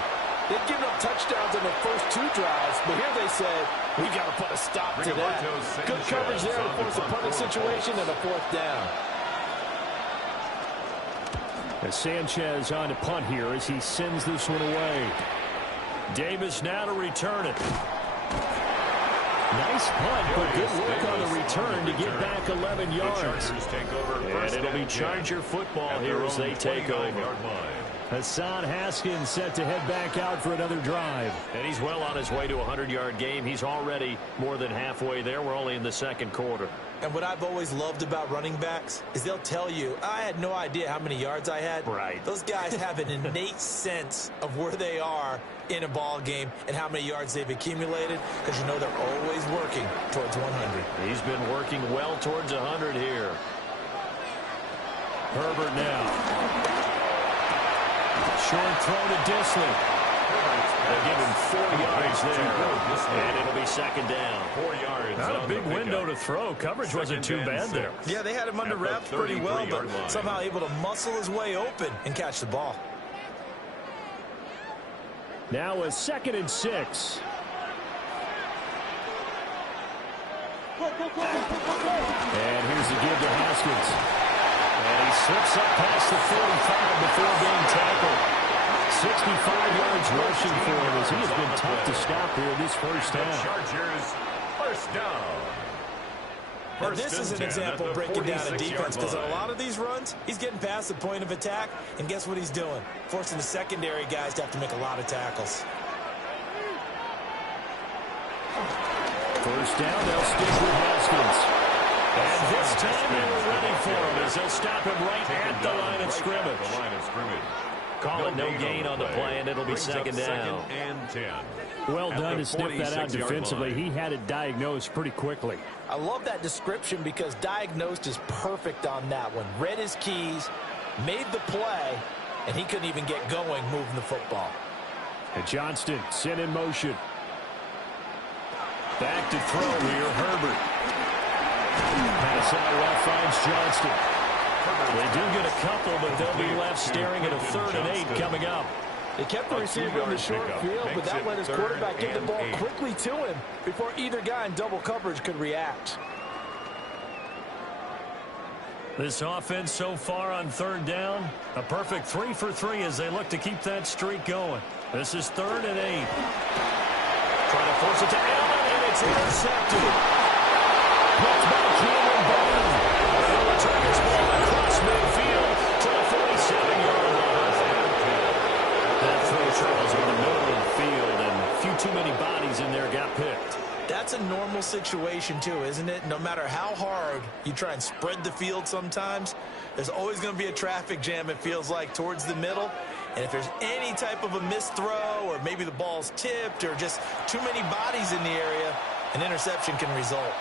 They've given up touchdowns in their first 2 drives, but here they say, we got to put a stop to that. Good coverage there to force a punting situation and a 4th down. As Sanchez on to punt here as he sends this one away. Davis now to return it. Nice punt, but good work on the return to get back 11 yards. And it'll be Charger football here as they take over. Hassan Haskins set to head back out for another drive. And he's well on his way to a 100-yard game. He's already more than halfway there. We're only in the 2nd quarter. And what I've always loved about running backs is they'll tell you, I had no idea how many yards I had. Right. Those guys have an innate sense of where they are in a ball game and how many yards they've accumulated, because you know they're always working towards 100. He's been working well towards 100 here. Herbert now. Short throw to Disley. They'll give him 4 yards there, and it'll be 2nd down. 4 yards. Not a big window to throw. Coverage wasn't too bad there. Yeah, they had him under wraps pretty well, but somehow able to muscle his way open and catch the ball. Now a 2nd and 6. And here's the give to Haskins. And he slips up past the 45 before being tackled. 65 yards rushing for him as he has been tough to stop here this 1st half. Chargers, 1st down. Now, this is an example of breaking down a defense, because on a lot of these runs, he's getting past the point of attack, and guess what he's doing? Forcing the secondary guys to have to make a lot of tackles. 1st down, they'll stick with Haskins. And this time they were ready for him as they'll stop him right at the line of scrimmage. Call it no gain on the play, and it'll be 2nd down. And 10. Well done to sniff that out defensively. He had it diagnosed pretty quickly. I love that description because diagnosed is perfect on that one. Read his keys, made the play, and he couldn't even get going moving the football. And Johnston sent in motion. Back to throw here, Herbert. Pass out left finds Johnston. They do get a couple, but they'll be left staring at a 3rd and 8 coming up. They kept the receiver in the short field, but that let his quarterback get the ball quickly to him before either guy in double coverage could react. This offense so far on 3rd down, a perfect 3 for 3 as they look to keep that streak going. This is 3rd and 8. Trying to force it to Allen, and it's intercepted. Picked by Cameron Bain. They'll return this ball across midfield to the 47-yard line. That throw, Charles, on the middle of the field, and a few too many bodies in there got picked. That's a normal situation, too, isn't it? No matter how hard you try and spread the field sometimes, there's always going to be a traffic jam, it feels like, towards the middle. And if there's any type of a missed throw or maybe the ball's tipped or just too many bodies in the area, an interception can result.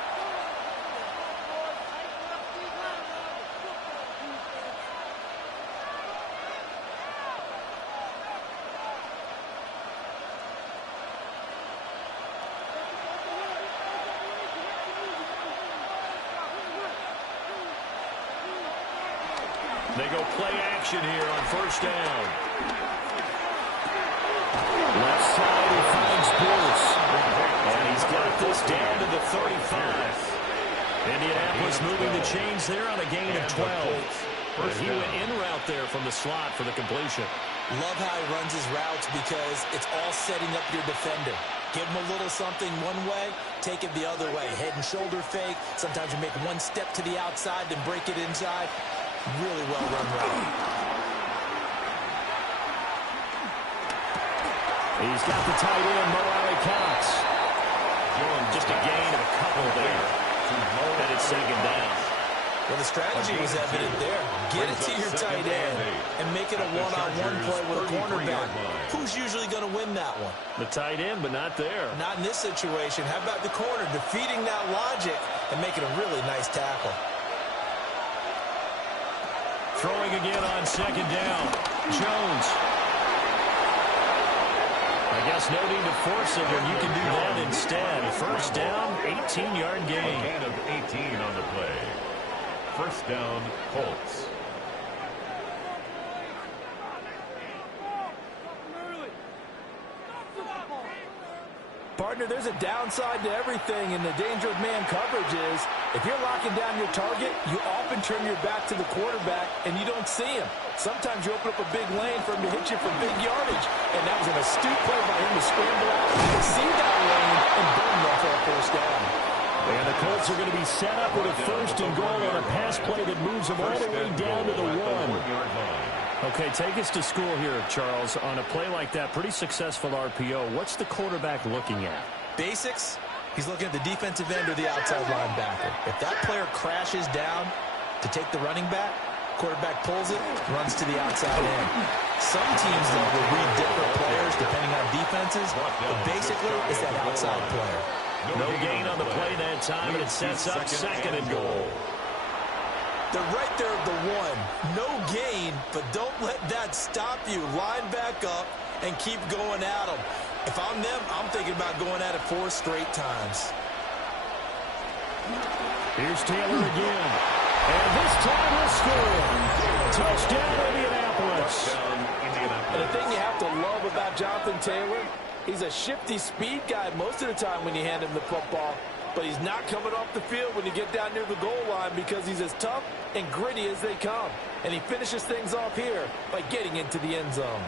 They go play action here on first down. Left side, he finds Bruce. And he's got this down to the 35. Indianapolis moving the chains there on a gain of 12. He went in route there from the slot for the completion. Love how he runs his routes because it's all setting up your defender. Give him a little something one way, take it the other way. Head and shoulder fake. Sometimes you make one step to the outside, then break it inside. Really well-run route. He's got the tight end, Mo Alley-Cox. Just a gain of a couple there. And it's second down. Well, the strategy was evident there. Get it to your tight end and make it a one-on-one play with a cornerback. Who's usually going to win that one? The tight end, but not there. Not in this situation. How about the corner defeating that logic and making a really nice tackle? Throwing again on second down. Jones. I guess no need to force it when you can do that instead. First down, 18-yard gain. A gain of 18 on the play. First down, Colts. Partner, there's a downside to everything, and the danger of man coverage is if you're locking down your target, you often turn your back to the quarterback, and you don't see him. Sometimes you open up a big lane for him to hit you for big yardage, and that was an astute play by him to scramble out, see that lane, and burn that for a first down. And the Colts are going to be set up with a first and goal on a pass play that moves them all the way down to the 1. Okay, take us to school here, Charles. On a play like that, pretty successful RPO. What's the quarterback looking at? Basics, he's looking at the defensive end or the outside linebacker. If that player crashes down to take the running back, quarterback pulls it, runs to the outside end. Some teams, though, will read different players depending on defenses, but basically it's that outside player. No gain on the play that time, and it sets up second and goal. They're right there at the 1. No gain, but don't let that stop you. Line back up and keep going at them. If I'm them, I'm thinking about going at it 4 straight times. Here's Taylor again. And this time he'll score. Touchdown, Indianapolis. And the thing you have to love about Jonathan Taylor, he's a shifty speed guy most of the time when you hand him the football. But he's not coming off the field when you get down near the goal line because he's as tough and gritty as they come. And he finishes things off here by getting into the end zone.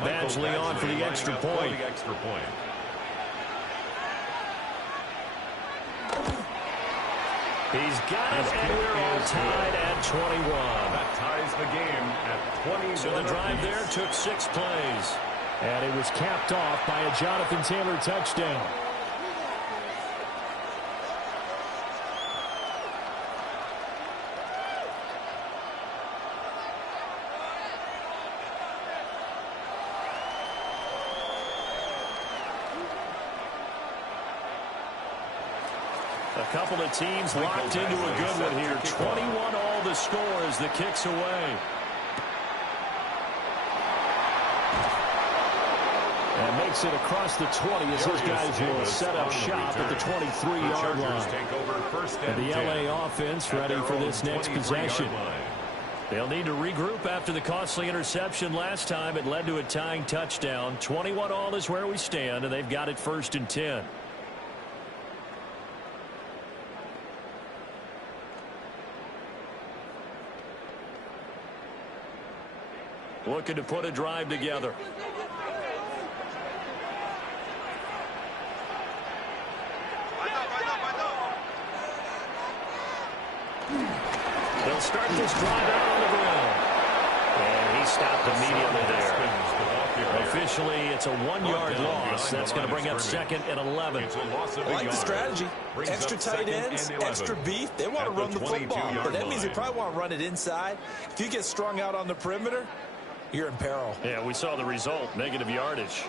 Badgley on for the extra point. He's got it, and we're all tied at 21. That ties the game at 21. So the drive there took 6 plays. And it was capped off by a Jonathan Taylor touchdown. A couple of teams locked into a good one here. 21 all the score as the kick's away. And makes it across the 20 as his guys will set up shop at the 23-yard line. And the LA offense ready for this next possession. They'll need to regroup after the costly interception last time. It led to a tying touchdown. 21 all is where we stand, and they've got it 1st and 10. looking to put a drive together. They'll start this drive out on the ground. And he stopped immediately there. Officially, it's a 1-yard loss. That's going to bring up 2nd and 11. I like the strategy. Extra tight ends, extra beef. They want to run the football, but that means they probably want to run it inside. If you get strung out on the perimeter, you're in peril. Yeah, we saw the result. Negative yardage.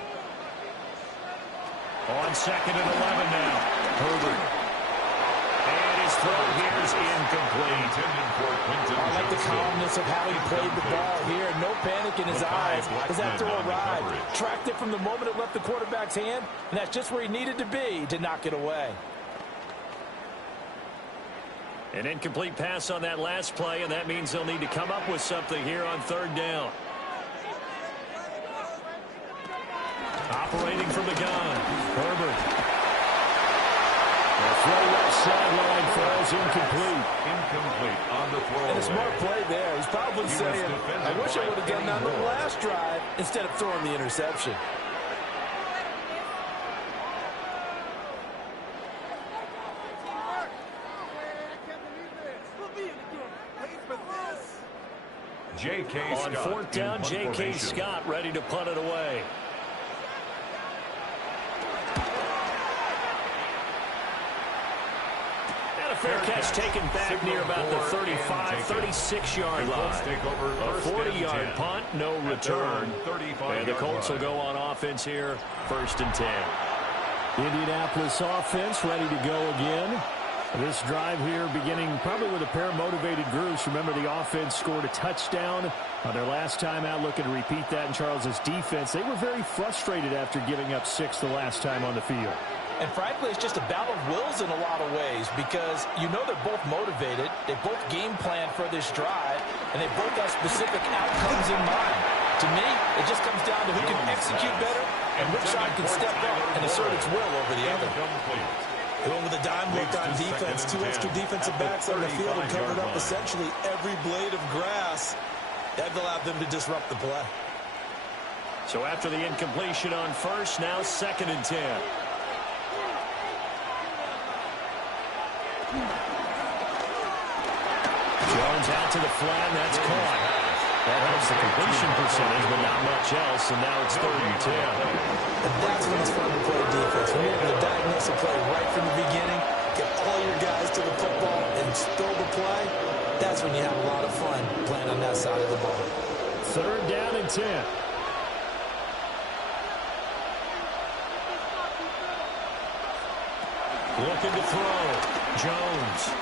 On 2nd and 11 now. Herbert. And his throw here is incomplete. I like the calmness of how he played the ball here. No panic in his eyes as that throw arrived. Tracked it from the moment it left the quarterback's hand, and that's just where he needed to be to knock it away. An incomplete pass on that last play, and that means they'll need to come up with something here on 3rd down. Operating from the gun, Herbert. The throw left sideline falls incomplete. Incomplete on the throw. And a smart play there. He's probably saying, I wish I would have done that on the last drive instead of throwing the interception. J.K. On 4th down, J.K. Scott ready to punt it away. Fair catch taken back near about the 35, 36-yard line. A 40-yard punt, no return. And the Colts will go on offense here, 1st and 10. Indianapolis offense ready to go again. This drive here beginning probably with a pair of motivated groups. Remember, the offense scored a touchdown on their last time out. Looking to repeat that in Charles's defense. They were very frustrated after giving up 6 the last time on the field. And frankly, it's just a battle of wills in a lot of ways because you know they're both motivated. They both game plan for this drive, and they both have specific outcomes in mind. To me, it just comes down to who can execute better and which side can step up and assert its will over the other. They went with a dime look on defense, 2 extra defensive backs on the field and covered up essentially every blade of grass. That allowed them to disrupt the play. So after the incompletion on 1st, now 2nd and 10. Jones out to the flat, and that's caught. That helps the completion percentage, but not much else, and now it's 3rd and 10. And that's when it's fun to play defense. When you're able to diagnose a play right from the beginning, get all your guys to the football, and throw the play, that's when you have a lot of fun playing on that side of the ball. 3rd down and 10. Looking to throw. Jones.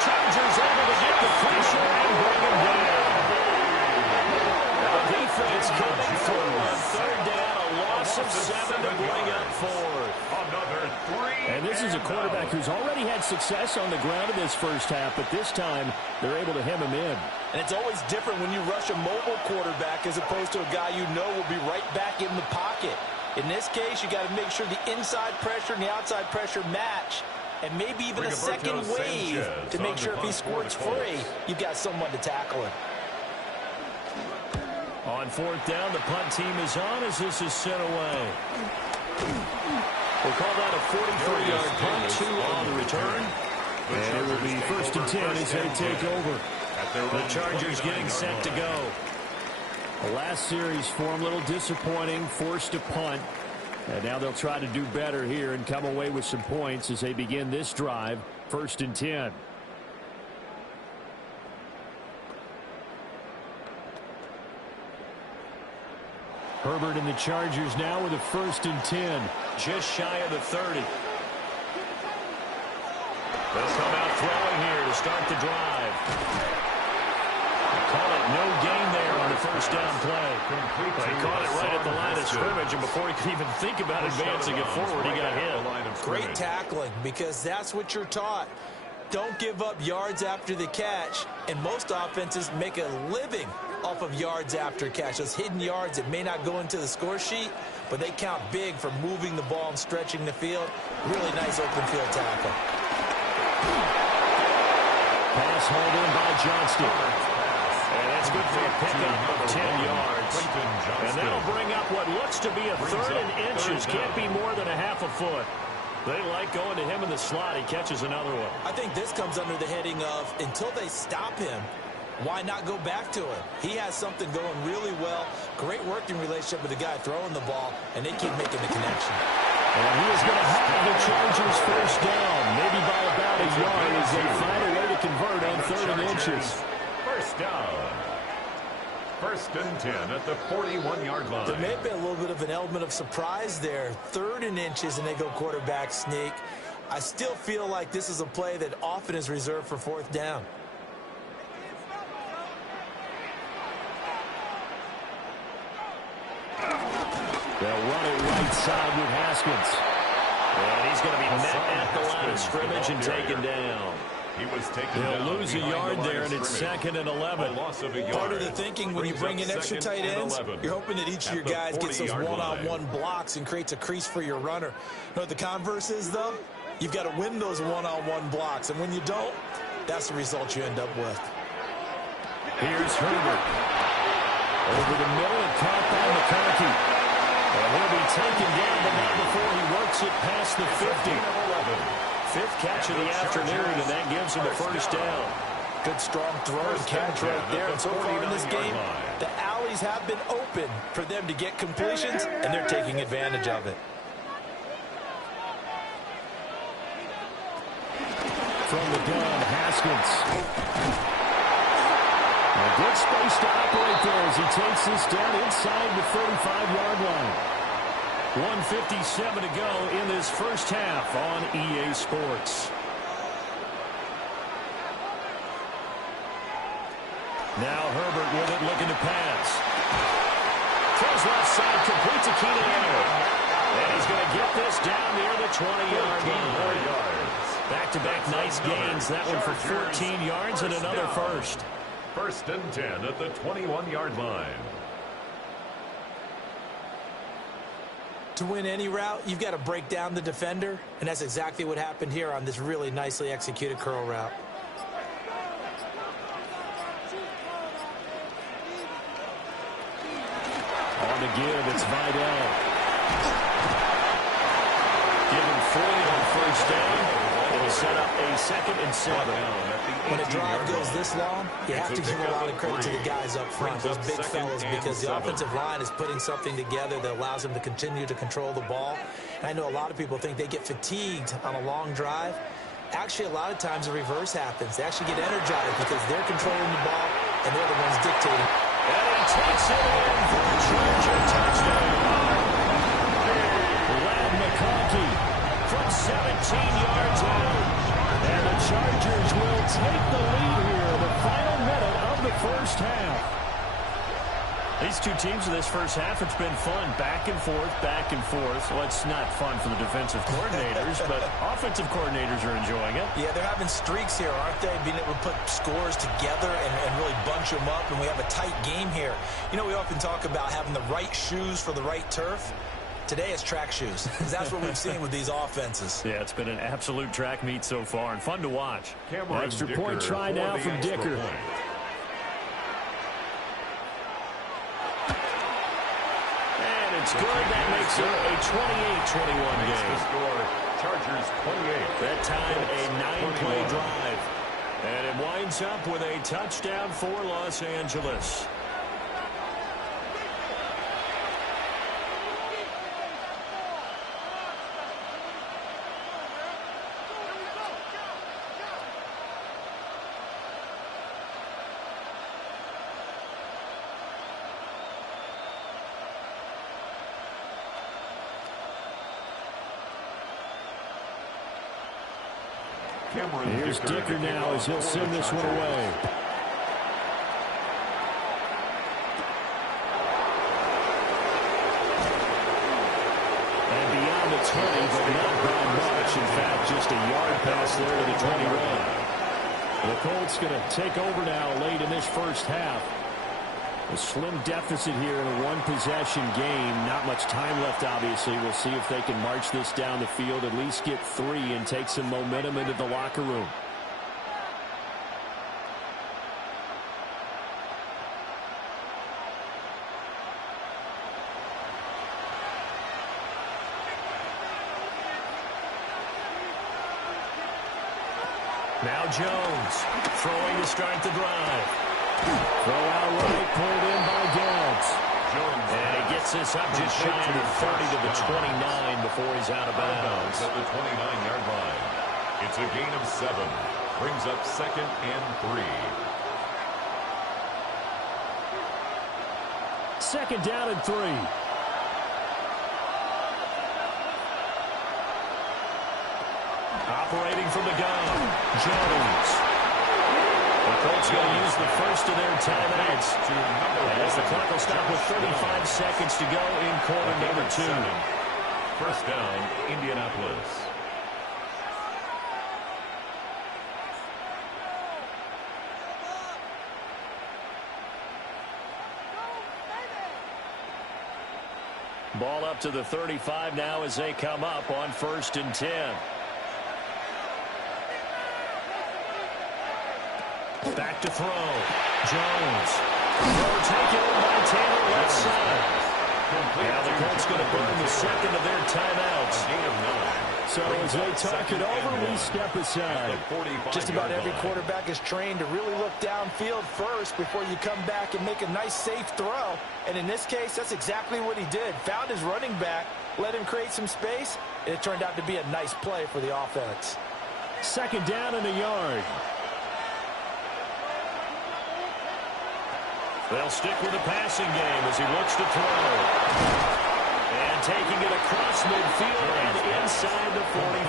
Chargers able to get the pressure and bring him down. The defense coming through on 3rd down. A loss of 7 to bring up 4th. And this is a quarterback who's already had success on the ground in this first half, but this time they're able to hem him in. And it's always different when you rush a mobile quarterback as opposed to a guy you know will be right back in the pocket. In this case, you got to make sure the inside pressure and the outside pressure match, and maybe even a second wave to make sure if he squirts free, you've got someone to tackle him. On 4th down, the punt team is on as this is sent away. We'll call that a 43-yard punt, 2 on the return. And it will be 1st and 10 as they take over. The Chargers getting set to go. The last series for them, a little disappointing, forced to punt. And now they'll try to do better here and come away with some points as they begin this drive, 1st and 10. Herbert and the Chargers now with a 1st and 10. Just shy of the 30. They'll come out throwing here to start the drive. Call it no gain there on the 1st down play. He caught it right at the line of scrimmage, and before he could even think about advancing it forward, he got hit. Great tackling, because that's what you're taught. Don't give up yards after the catch, and most offenses make a living off of yards after catch. Those hidden yards that may not go into the score sheet, but they count big for moving the ball and stretching the field. Really nice open field tackle. Pass hauled in by Johnston. And that's good for a pickup of 10 yards. And that'll bring up what looks to be a 3rd and inches. Can't be more than a half a foot. They like going to him in the slot. He catches another one. I think this comes under the heading of until they stop him, why not go back to him? He has something going really well. Great working relationship with the guy throwing the ball, and they keep making the connection. And he is going to have the Chargers first down, maybe by about a yard as they find a way to convert on 3rd and inches. First down. 1st and 10 at the 41-yard line. There may have been a little bit of an element of surprise there. 3rd and inches, and they go quarterback sneak. I still feel like this is a play that often is reserved for 4th down. They'll run it right side with Haskins. And he's going to be met at the line of scrimmage and taken down. They'll lose a yard there, and it's 2nd and 11. Part of the thinking when you bring in extra tight ends, you're hoping that each of your guys gets those one-on-one blocks and creates a crease for your runner. You know what the converse is, though? You've got to win those one-on-one blocks, and when you don't, that's the result you end up with. Here's Herbert. Over the middle and caught by McCarthy. And he'll be taken down, but not before he works it past the 50. 5th catch of the afternoon, and that gives him a first down. Good strong throw and catch right there. And so far in this game, the alleys have been open for them to get completions, and they're taking advantage of it. From the gun, Haskins. A good space to operate there as he takes this down inside the 35-yard line. 1:57 to go in this first half on EA Sports. Now Herbert with it, looking to pass. Throws left side, complete to Keenan Allen. And he's going to get this down near the 20-yard line. Back-to-back nice gains. That one for 14 yards and another first. 1st and 10 at the 21-yard line. To win any route, you've got to break down the defender, and that's exactly what happened here on this really nicely executed curl route. On the give, it's Vidal. Given 40 on first down. It'll set up a 2nd and 7. When a drive goes this long, you have to give a lot of credit to the guys up front, those big fellas, because the offensive line is putting something together that allows them to continue to control the ball. And I know a lot of people think they get fatigued on a long drive. Actually, a lot of times the reverse happens. They actually get energized because they're controlling the ball, and they're the ones dictating. And he takes it in for a Charger touchdown. Lad McConkey from 17 yards out. And the Chargers will take the lead here in the final minute of the first half. These two teams in this first half, it's been fun. Back and forth, back and forth. Well, it's not fun for the defensive coordinators, but offensive coordinators are enjoying it. Yeah, they're having streaks here, aren't they? Being able to put scores together and really bunch them up, and we have a tight game here. You know, we often talk about having the right shoes for the right turf. Today it's track shoes, because that's what we've seen with these offenses. Yeah, it's been an absolute track meet so far, and fun to watch. Extra point try now from Dicker. And it's good. That makes it a 28-21 game. The score, Chargers 28. That time a 9-play drive. And it winds up with a touchdown for Los Angeles. Here's Dicker now as he'll send this one away. And beyond the 20, but not by much. In fact, just a yard pass there to the 20 run. The Colts going to take over now late in this first half. A slim deficit here in a one-possession game. Not much time left, obviously. We'll see if they can march this down the field, at least get 3, and take some momentum into the locker room. Now Jones throwing to start the drive. Throw out right, pulled in by Gibbs. And he gets this up just shy of the 30 to the 29 before he's out of bounds. At the 29-yard line. It's a gain of 7. Brings up 2nd and 3. 2nd down and 3. Operating from the gun, Jones. The Colts going to use the first of their timeouts. As the clock will stop with 35 seconds to go in quarter number 2. First down, Indianapolis. Ball up to the 35 now as they come up on 1st and 10. Back to throw. Jones. Throw taken in by Taylor left side. Now the Colts going to burn the 2nd of their timeouts. So as they talk it over, we step aside. Just about every quarterback is trained to really look downfield first before you come back and make a nice, safe throw. And in this case, that's exactly what he did. Found his running back, let him create some space, and it turned out to be a nice play for the offense. 2nd down and a yard. They'll stick with the passing game as he looks to throw. And taking it across midfield and inside the 45.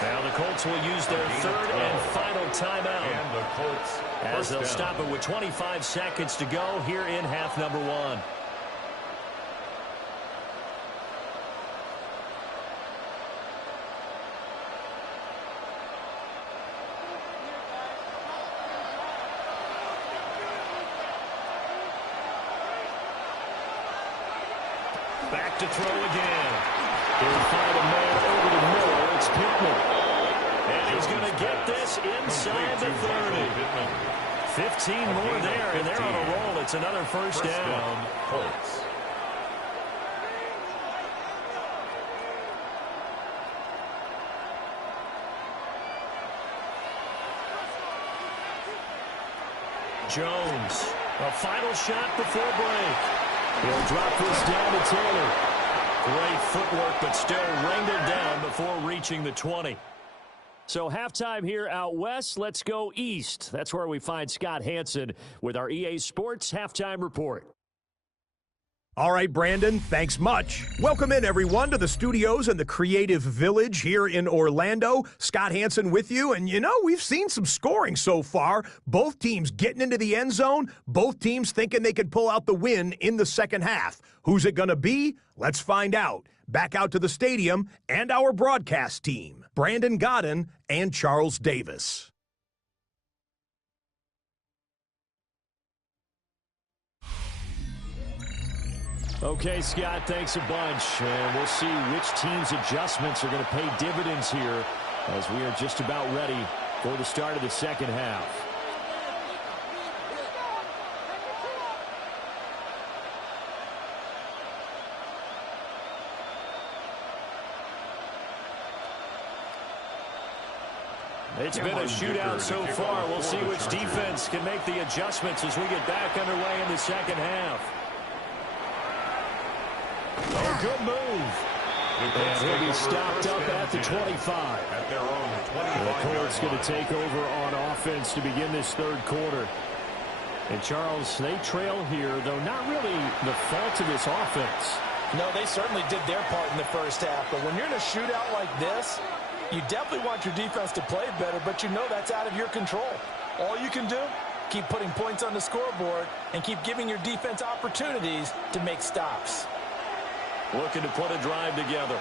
Now the Colts will use their 3rd and final timeout. And the Colts as they'll stop it with 25 seconds to go here in half number 1. Back to throw again. He'll find a man over the middle. It's Pittman. And he's going to get this inside the 30. 15 more there, and they're on a roll. It's another first down. Colts. Jones, a final shot before break. He'll drop this down to Taylor. Great footwork, but still wrangled down before reaching the 20. So halftime here out west. Let's go east. That's where we find Scott Hanson with our EA Sports Halftime Report. All right, Brandon, thanks much. Welcome in, everyone, to the studios in the Creative Village here in Orlando. Scott Hanson with you, and we've seen some scoring so far. Both teams getting into the end zone, both teams thinking they could pull out the win in the second half. Who's it going to be? Let's find out. Back out to the stadium and our broadcast team, Brandon Godden and Charles Davis. Okay, Scott, thanks a bunch. And we'll see which team's adjustments are going to pay dividends here as we are just about ready for the start of the second half. It's been a shootout so far. We'll see which defense can make the adjustments as we get back underway in the second half. Oh, good move. And he'll be stopped up at the 25. At their own 25. The Colts going to take over on offense to begin this third quarter. And, Charles, they trail here, though not really the fault of this offense. No, they certainly did their part in the first half. But when you're in a shootout like this, you definitely want your defense to play better, but you know that's out of your control. All you can do, keep putting points on the scoreboard and keep giving your defense opportunities to make stops. Looking to put a drive together.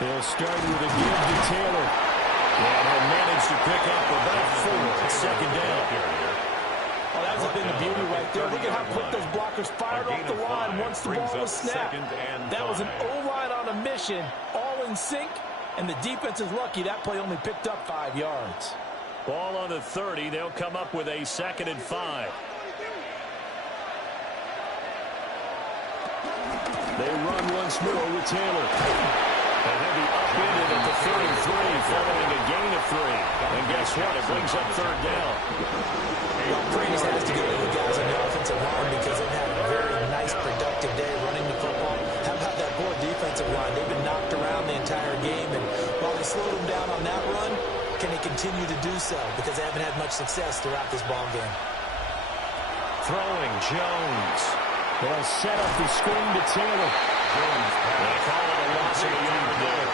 They'll start with a give to Taylor. And he'll manage to pick up about 4. It's second down. Oh, that's been the beauty right there. Look at how quick those blockers fired off the line once the ball was snapped. That was an O-line on a mission, all in sync, and the defense is lucky that play only picked up 5 yards. Ball on the 30. They'll come up with a 2nd and 5. They run once more with Taylor. And he'll be upended at the 33 following a gain of 3. And guess what? It brings up third down. Well, praise has to go to the guys on the offensive line because they've had a very nice, productive day running the football. How about that poor defensive line? They've been knocked around the entire game, and while they slowed them down on that run, can they continue to do so? Because they haven't had much success throughout this ball game. Throwing, Jones. They'll set up the screen to Taylor. They call it a loss of a yard there.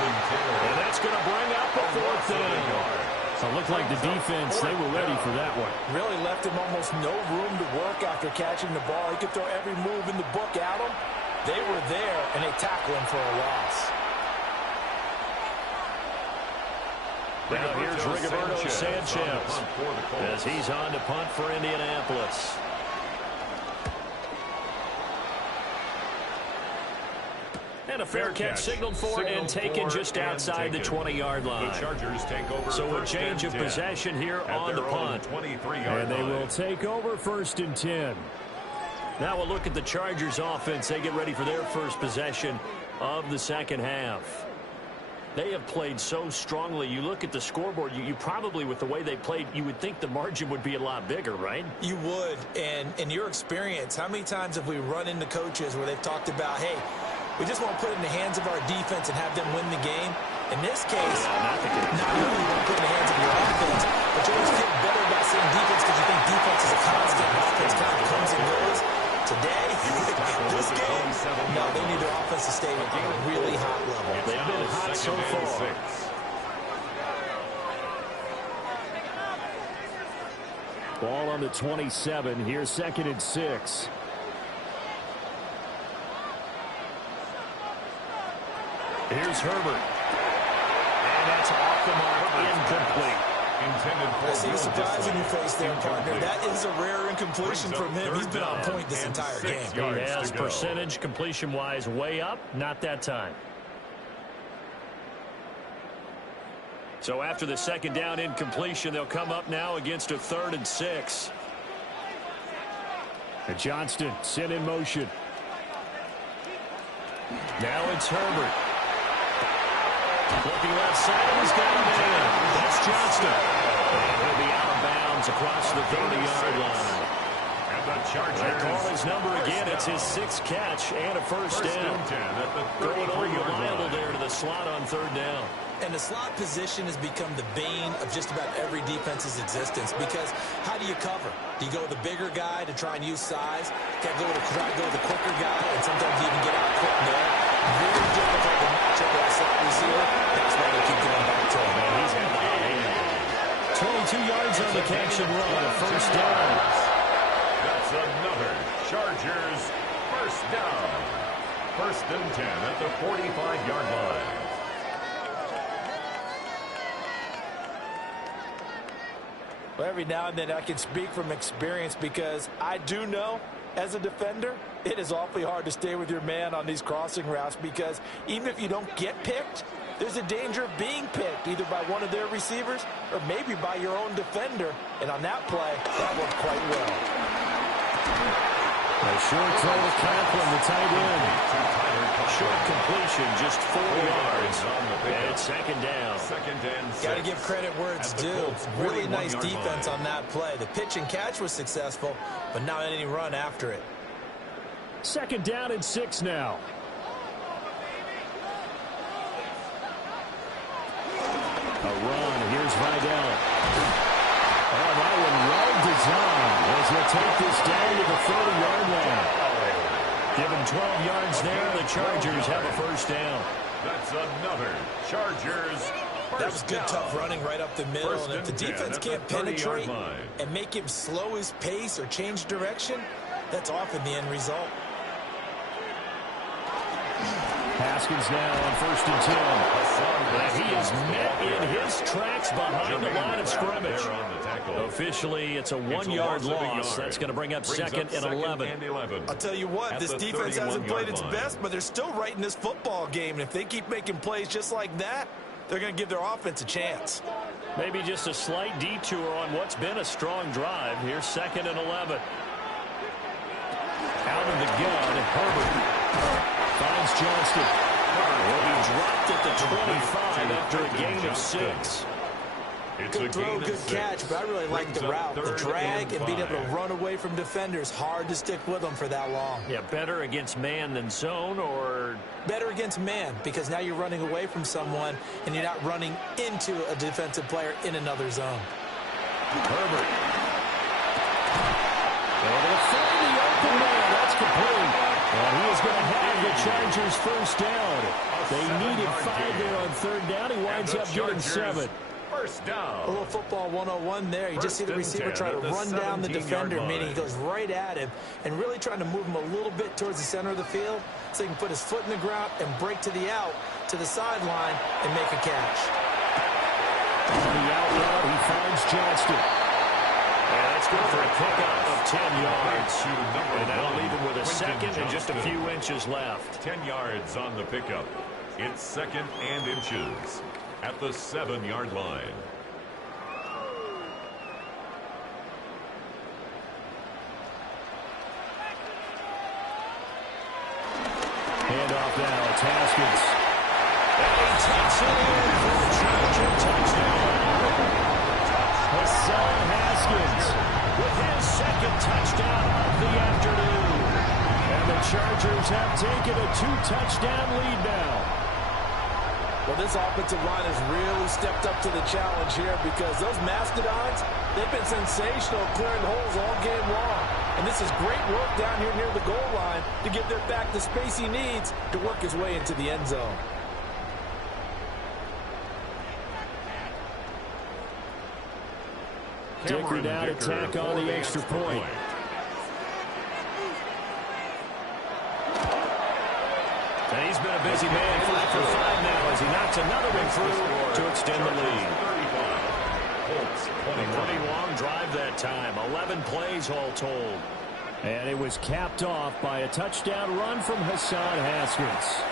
And that's going to bring up a 4th down. So it looked like the defense, they were ready for that one. Really left him almost no room to work after catching the ball. He could throw every move in the book at him. They were there, and they tackle him for a loss. Now here's Rigoberto Sanchez as he's on to punt for Indianapolis. And a fair catch signaled for and taken just outside the 20-yard line. So a change of possession here on the punt. And they will take over 1st and 10. Now we'll look at the Chargers offense. They get ready for their first possession of the second half. They have played so strongly. You look at the scoreboard, you probably, with the way they played, you would think the margin would be a lot bigger, right? You would. And in your experience, how many times have we run into coaches where they've talked about, hey, we just want to put it in the hands of our defense and have them win the game? In this case, not only want to put it in the hands of your offense, but you always feel better about saying defense because you think defense is a constant. Offense kind of comes and goes. Today, this game, no, they need their offense to stay on a really hot level. They've been hot so far. Ball on the 27. Here's 2nd and 6. Here's Herbert. And that's off the mark, incomplete. I see a surprise in your face there, partner. That is a rare incompletion from him. He's been on point this entire game. He has percentage completion-wise way up, not that time. So after the 2nd down incompletion, they'll come up now against a 3rd and 6. And Johnston sent in motion. Now it's Herbert. Looking left side, he's got a man. That's Johnston. And he'll be out of bounds across the 30-yard line. And the Chargers. They call his number again. It's his 6th catch and a first down. Going unreliable there to the slot on 3rd down. And the slot position has become the bane of just about every defense's existence because how do you cover? Do you go with the bigger guy to try and use size? Try to go with the quicker guy, and sometimes you even get out quick there. Very difficult to match up with a slot receiver. That's why they keep going back to him. And he's had 22 yards on the catch and run, a first down. That's another Chargers first down. 1st and 10 at the 45-yard line. Well, every now and then I can speak from experience because I do know as a defender, it is awfully hard to stay with your man on these crossing routes because even if you don't get picked, there's a danger of being picked either by one of their receivers or maybe by your own defender. And on that play, that worked quite well. A short throw to Kaplan, the tight end. Short completion, just 4 yards. And it's 2nd down. 2nd and 6. Got to give credit where it's due. Really nice defense on that play. The pitch and catch was successful, but not any run after it. 2nd down and 6 now. A run. Here's Vidal. Oh, that one well designed as he'll take this down to the 30-yard line. Give him 12 yards there. The Chargers have a first down. That's another Chargers. That was good, tough running right up the middle. And if the defense can't penetrate and make him slow his pace or change direction, that's often the end result. Haskins now on 1st and 10. And he is met in his tracks behind the line of scrimmage. Officially, it's a 1-yard loss. That's going to bring up 2nd and 11. I'll tell you what, this defense hasn't played its best, but they're still right in this football game. And if they keep making plays just like that, they're going to give their offense a chance. Maybe just a slight detour on what's been a strong drive. Here's 2nd and 11. Out of the gun, Herbert finds Johnston. He'll be dropped at the 25 after a gain of 6. Good throw, good catch, but I really like the route. The drag and being able to run away from defenders, hard to stick with them for that long. Yeah, better against man than zone, or? Better against man, because now you're running away from someone and you're not running into a defensive player in another zone. Herbert. And they'll find the open man. That's complete. And he is going to have the Chargers first down. They needed 5 there on third down. He winds up getting 7. First down. A little football 101 there. You just see the receiver try to run down the defender, meaning he goes right at him and really trying to move him a little bit towards the center of the field so he can put his foot in the ground and break to the out, to the sideline, and make a catch. On the out route, he finds Johnston. And that's good for a pickup of 10 yards. And that'll leave him with a second and just a few inches left. 10 yards on the pickup. It's second and inches at the 7-yard line. Handoff now. It's Haskins. And he takes it in for the Charger touchdown. Hassan Haskins with his second touchdown of the afternoon. And the Chargers have taken a 2-touchdown lead now. Well, this offensive line has really stepped up to the challenge here because those Mastodons, they've been sensational clearing holes all game long. And this is great work down here near the goal line to give their back the space he needs to work his way into the end zone. Dicker down to tack on the extra point. And he's been a busy man, 5 for 5 now as he knocks another one through to extend the lead. A pretty long drive that time, 11 plays all told. And it was capped off by a touchdown run from Hassan Haskins.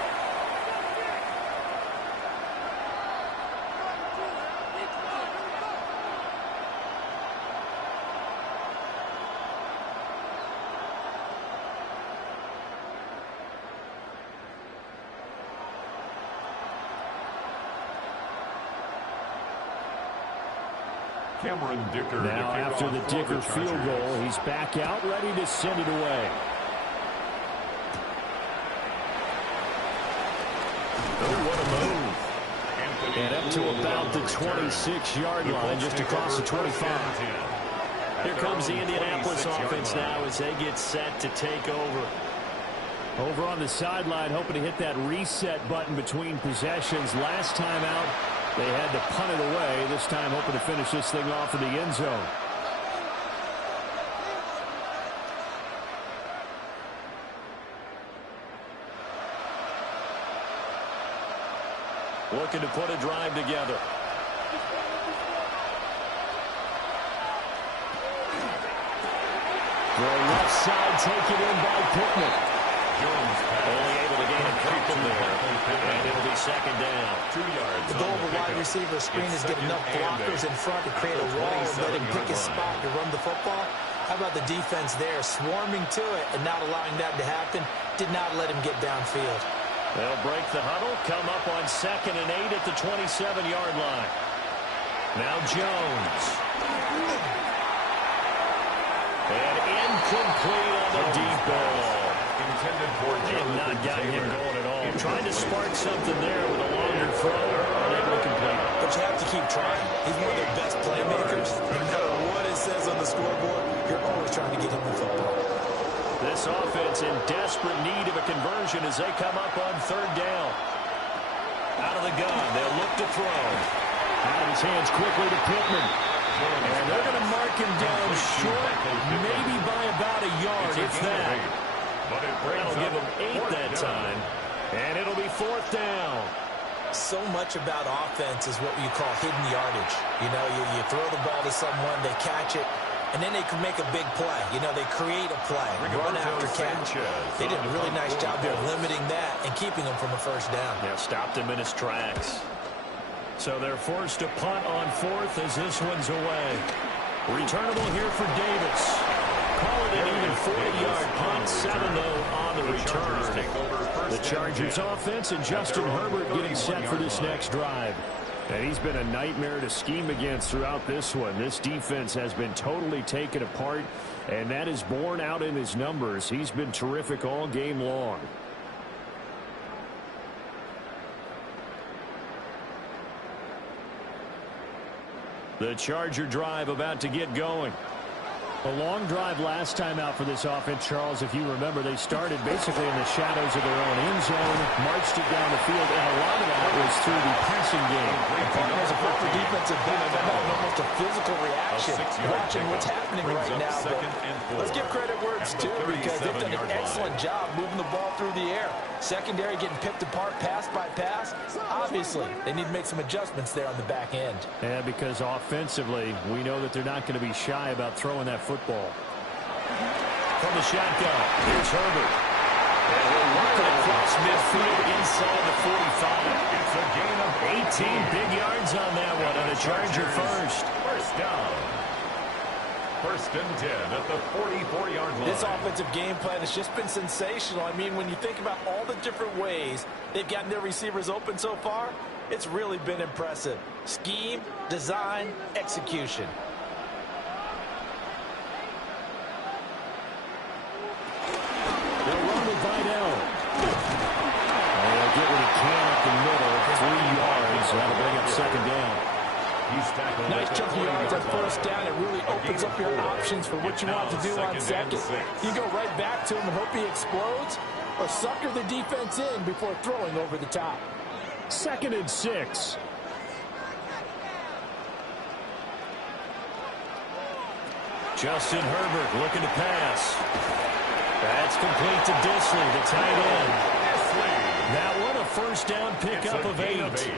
Now after the Dicker field goal, he's back out, ready to send it away. Oh, what a move. And up to about the 26-yard line, just across the 25. Here comes the Indianapolis offense now as they get set to take over. Over on the sideline, hoping to hit that reset button between possessions. Last time out, they had to punt it away. This time hoping to finish this thing off in the end zone. Looking to put a drive together. Throw left side, taken in by Pittman. Only able to gain a couple there, and it'll be second down. 2 yards. The goal of a wide receiver screen is get enough blockers in front to create a wall and let him pick his spot to run the football. How about the defense there, swarming to it and not allowing that to happen, did not let him get downfield. They'll break the huddle, come up on 2nd and 8 at the 27-yard line. Now Jones. And incomplete on the deep ball. And not gotten him going at all. Trying to spark something there with a longer throw. Unable to complete. But you have to keep trying. He's one of their best playmakers. No matter what it says on the scoreboard, you're always trying to get him the football. This offense in desperate need of a conversion as they come up on 3rd down. Out of the gun, they'll look to throw. Out of his hands quickly to Pittman. And they're going to mark him down short, maybe by about a yard, if that. That'll give him 8 that time. And it'll be 4th down. So much about offense is what you call hidden yardage. You know, you throw the ball to someone, they catch it, and then they can make a big play. You know, they create a play, run after catch. They did a really nice job there limiting that and keeping him from a first down. Yeah, stopped him in his tracks. So they're forced to punt on 4th as this one's away. Returnable here for Davis. call it an even 40-yard punt, 7-0 on the return. The Chargers offense and Justin Herbert getting set for this next drive. And he's been a nightmare to scheme against throughout this one. This defense has been totally taken apart, and that is borne out in his numbers. He's been terrific all game long. The Charger drive about to get going. A long drive last time out for this offense, Charles. If you remember, they started basically in the shadows of their own end zone, marched it down the field, and a lot of that was through the passing game. There's a proper defensive back. That had almost a physical reaction watching what's happening right now. But let's give credit where it's due because they've done an excellent job moving the ball through the air. Secondary getting picked apart pass by pass. Obviously, they need to make some adjustments there on the back end. Yeah, because offensively, we know that they're not going to be shy about throwing that football. From the shotgun, here's Herbert. And he'll work it across midfield inside the 45. It's a gain of 18 big yards on that one, and a Charger first. First down. First and 10 at the 44-yard line. This offensive game plan has just been sensational. I mean, when you think about all the different ways they've gotten their receivers open so far, it's really been impressive. Scheme, design, execution. They'll run with Vidal. They'll get what he can up the middle, 3 yards. That'll bring up second down. Nice chunky yards on first down. It really opens up your options for what you want to do on second. You go right back to him and hope he explodes, or sucker the defense in before throwing over the top. 2nd and 6. Justin Herbert looking to pass. That's complete to Disley, the tight end. That one a first down pickup of 8.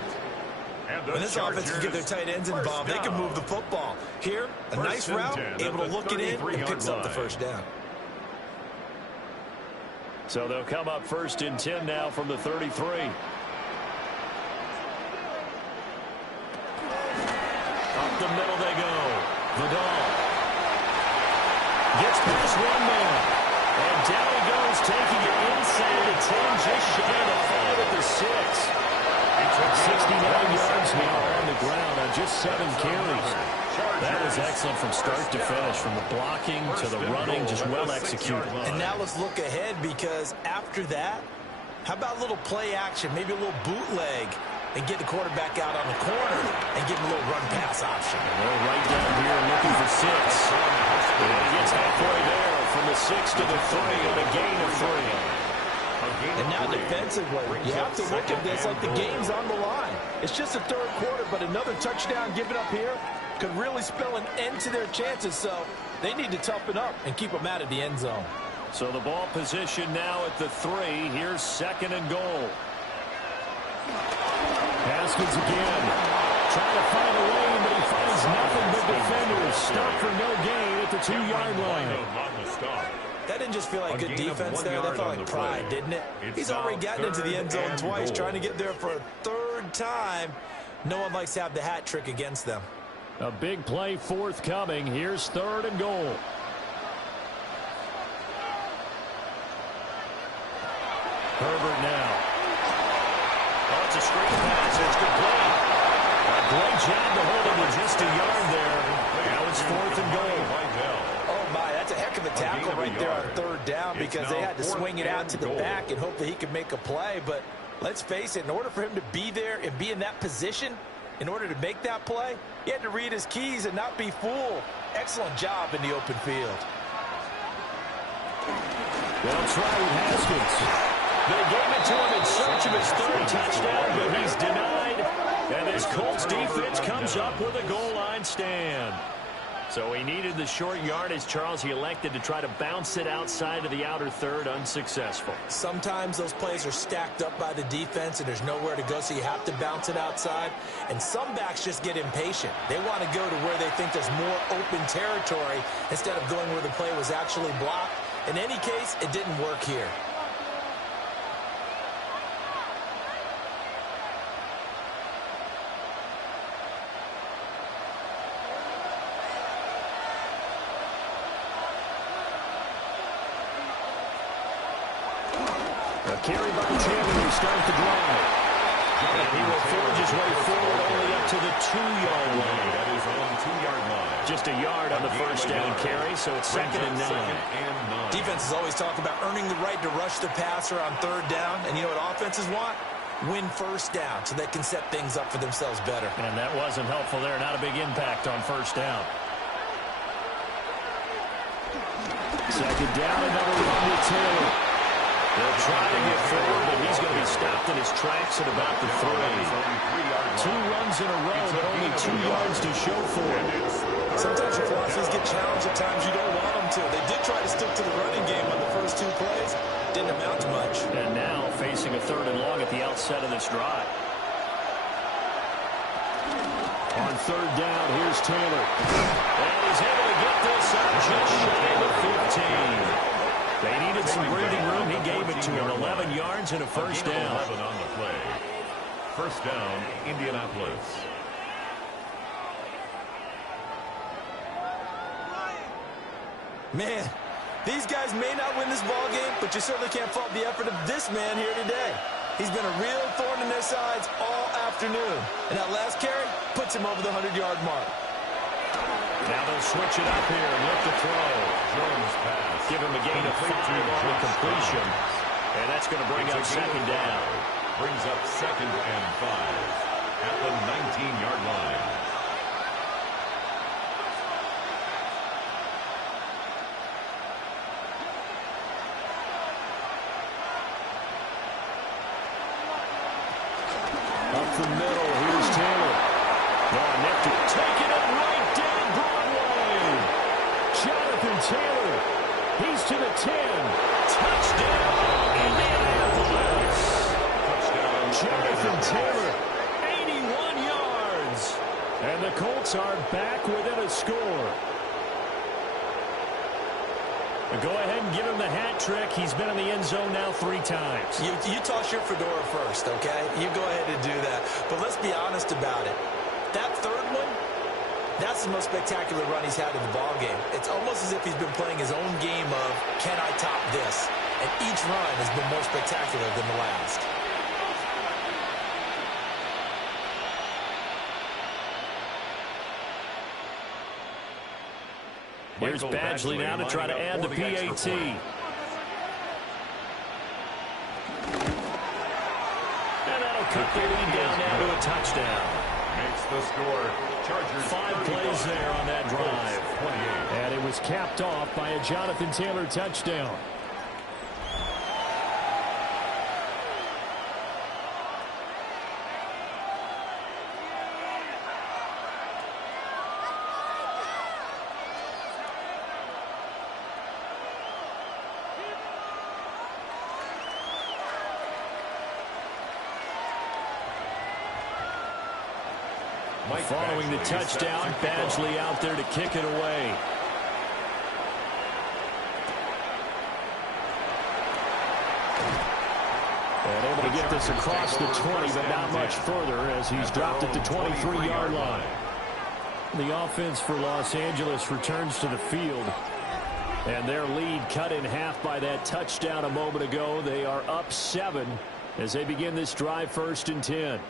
When this offense can get their tight ends involved, they can move the football. Here, a nice route, able to look it in, and picks up the first down. So they'll come up 1st and 10 now from the 33. Up the middle they go. Vidal gets past one man. And down he goes, taking it inside the 10, just shy of the 5 at the 6. 69 yards now on the ground on just 7 carries. That was excellent from start to finish, from the blocking to the running, just well executed. And now let's look ahead, because after that, how about a little play action, maybe a little bootleg, and get the quarterback out on the corner and give him a little run pass option. And they're right down here looking for 6. And he gets halfway there from the 6 to the 3 and a gain of 3. And now defensively, you have to look at this like the game's on the line. It's just the 3rd quarter, but another touchdown given up here could really spell an end to their chances. So they need to toughen up and keep them out of the end zone. So the ball position now at the 3. Here's 2nd and goal. Haskins again. Trying to find a lane, but he finds nothing but defenders. Stop for no gain at the 2-yard line. That didn't just feel like good defense there. That felt like pride, didn't it? He's already gotten into the end zone twice, trying to get there for a 3rd time. No one likes to have the hat trick against them. A big play forthcoming. Here's 3rd and goal. Herbert now. Oh, it's a screen pass. It's complete. A great job to hold him to just a yard there. Now it's 4th and goal. Oh, my, that's a heck of a tackle right there on 3rd down, because they had to swing it out to the back and hope that he could make a play. But let's face it, in order for him to be there and be in that position, in order to make that play, he had to read his keys and not be fooled. Excellent job in the open field. They'll try with Haskins. They gave it to him in search of his 3rd touchdown, but he's denied. And this Colts defense comes up with a goal line stand. So he needed the short yardage, Charles. He elected to try to bounce it outside of the outer 3rd, unsuccessful. Sometimes those plays are stacked up by the defense and there's nowhere to go, so you have to bounce it outside. And some backs just get impatient. They want to go to where they think there's more open territory instead of going where the play was actually blocked. In any case, it didn't work here. Carry by Taylor to start the drive. And he will forge his way forward only up to the 2-yard line. That is on the 2-yard line. Just a yard on the first down carry, so it's second and 9. Defenses always talk about earning the right to rush the passer on third down. And you know what offenses want? Win first down so they can set things up for themselves better. And that wasn't helpful there. Not a big impact on first down. Second down, another run with Taylor. They'll try to get forward, but he's going to be stopped in his tracks at about the 3. 2 runs in a row, but only 2 yards to show for it. Sometimes your philosophies get challenged at times you don't want them to. They did try to stick to the running game on the first 2 plays. Didn't amount to much. And now facing a 3rd and long at the outset of this drive. On 3rd down, here's Taylor. And he's able to get this up just shy of the 15. They needed some breathing room. He gave it to him. 11 yards and a first down. 11 on the play. First down, Indianapolis. Man, these guys may not win this ball game, but you certainly can't fault the effort of this man here today. He's been a real thorn in their sides all afternoon. And that last carry puts him over the 100-yard mark. Now they'll switch it up here and look to throw. Jones pass. Give him a gain of 5 on the completion. And that's going to bring up second down. Brings up 2nd and 5 at the 19-yard line. Up the middle, here's Taylor. Nifty taking it right down Broadway. Jonathan Taylor. He's to the 10. Touchdown, Indianapolis. Jonathan Taylor, 81 yards. And the Colts are back within a score. Go ahead and give him the hat trick. He's been in the end zone now 3 times. You toss your fedora first, okay? You go ahead and do that. But let's be honest about it. That 3rd one, that's the most spectacular run he's had in the ballgame. It's almost as if he's been playing his own game of, can I top this? And each run has been more spectacular than the last. Here's Badgley now to try to add the PAT. And that'll cut the lead down now to a touchdown. Makes the score. Chargers 5 plays there on that drive. 28. And it was capped off by a Jonathan Taylor touchdown. Following the touchdown, Badgley out there to kick it away. And able to get this across the 20, but not much further as he's dropped it to 23-yard line. The offense for Los Angeles returns to the field. And their lead cut in half by that touchdown a moment ago. They are up 7 as they begin this drive 1st and 10.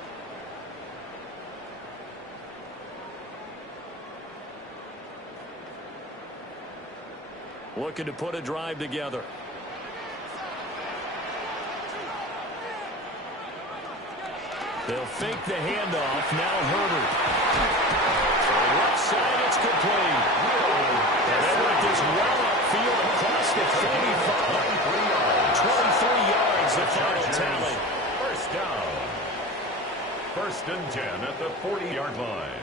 Looking to put a drive together. They'll fake the handoff. Now Herbert. Left side, it's complete. And they let this well upfield across the 45. 23 yards, the final tally. First down. 1st and 10 at the 40-yard line.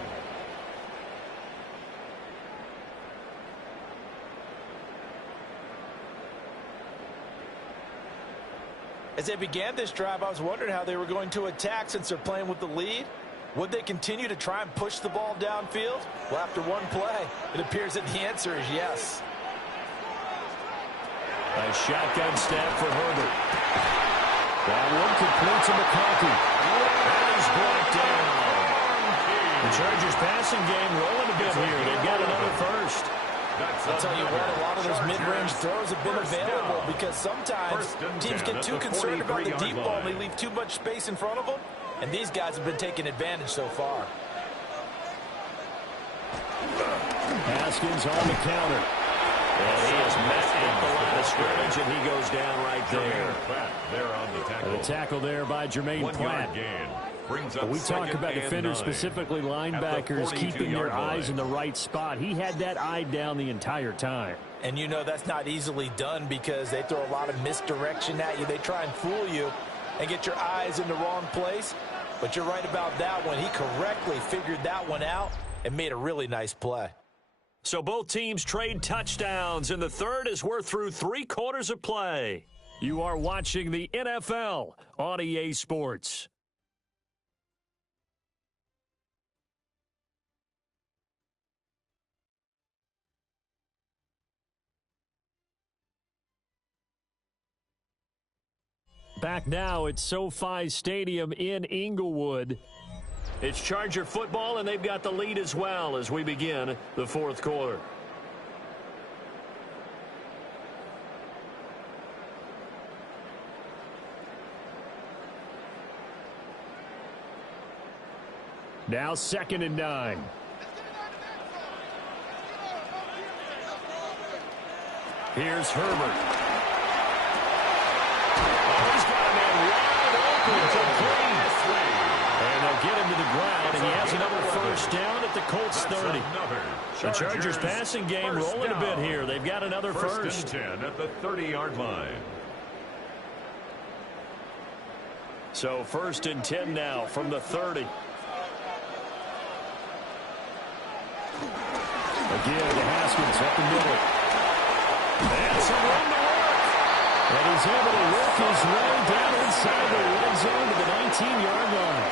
As they began this drive, I was wondering how they were going to attack since they're playing with the lead. Would they continue to try and push the ball downfield? Well, after one play, it appears that the answer is yes. A shotgun snap for Herbert. That one complete to McCarthy. And he's brought down. The Chargers passing game rolling a bit here. They've got another first. I'll tell you what, a lot of those mid-range throws have been available because sometimes teams get too concerned about the deep ball and they leave too much space in front of them, and these guys have been taking advantage so far. Haskins on the counter. And he is met at the line of scrimmage, and he goes down right there. There on the tackle. The tackle there by Jermaine Pratt. We talk about defenders, specifically linebackers, keeping their eyes in the right spot. He had that eye down the entire time. And you know that's not easily done because they throw a lot of misdirection at you. They try and fool you and get your eyes in the wrong place. But you're right about that one. He correctly figured that one out and made a really nice play. So both teams trade touchdowns in the third as we're through 3 quarters of play. You are watching the NFL on EA Sports. Back now at SoFi Stadium in Inglewood. It's Charger football, and they've got the lead as well as we begin the fourth quarter. Now 2nd and 9. Here's Herbert. Oh, he's got a man wide open to clean. And they'll get him to the ground, and he has another first down at the Colts 30. The Chargers passing game rolling a bit here. They've got another first. First and 10 at the 30-yard line. So 1st and 10 now from the 30. Again to Haskins up the middle. And some room to work. And he's able to work his way down inside the red zone to the 19-yard line.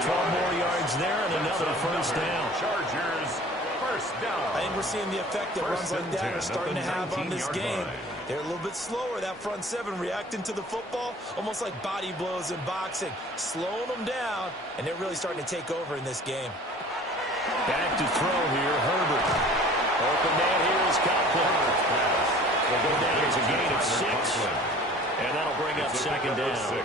12 more yards there and another first down. Chargers, first down. I think we're seeing the effect that runs like that are starting to have on this game. They're a little bit slower, that front seven, reacting to the football, almost like body blows in boxing, slowing them down, and they're really starting to take over in this game. Back to throw here, Herbert. Open man here is Copeland. Will go down as a gain of 6, and that'll bring up 2nd down.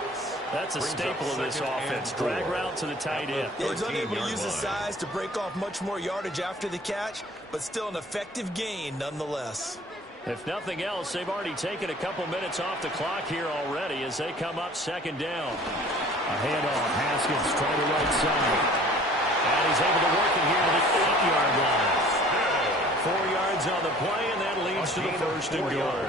That's a staple of this offense. Drag route to the tight end. Yeah, he's unable to use his size to break off much more yardage after the catch, but still an effective gain nonetheless. If nothing else, they've already taken a couple minutes off the clock here already as they come up 2nd down. A handoff. Haskins trying the right side. And he's able to work it here to the 8-yard line. 4 yards on the play, and that leads to the 1st and goal.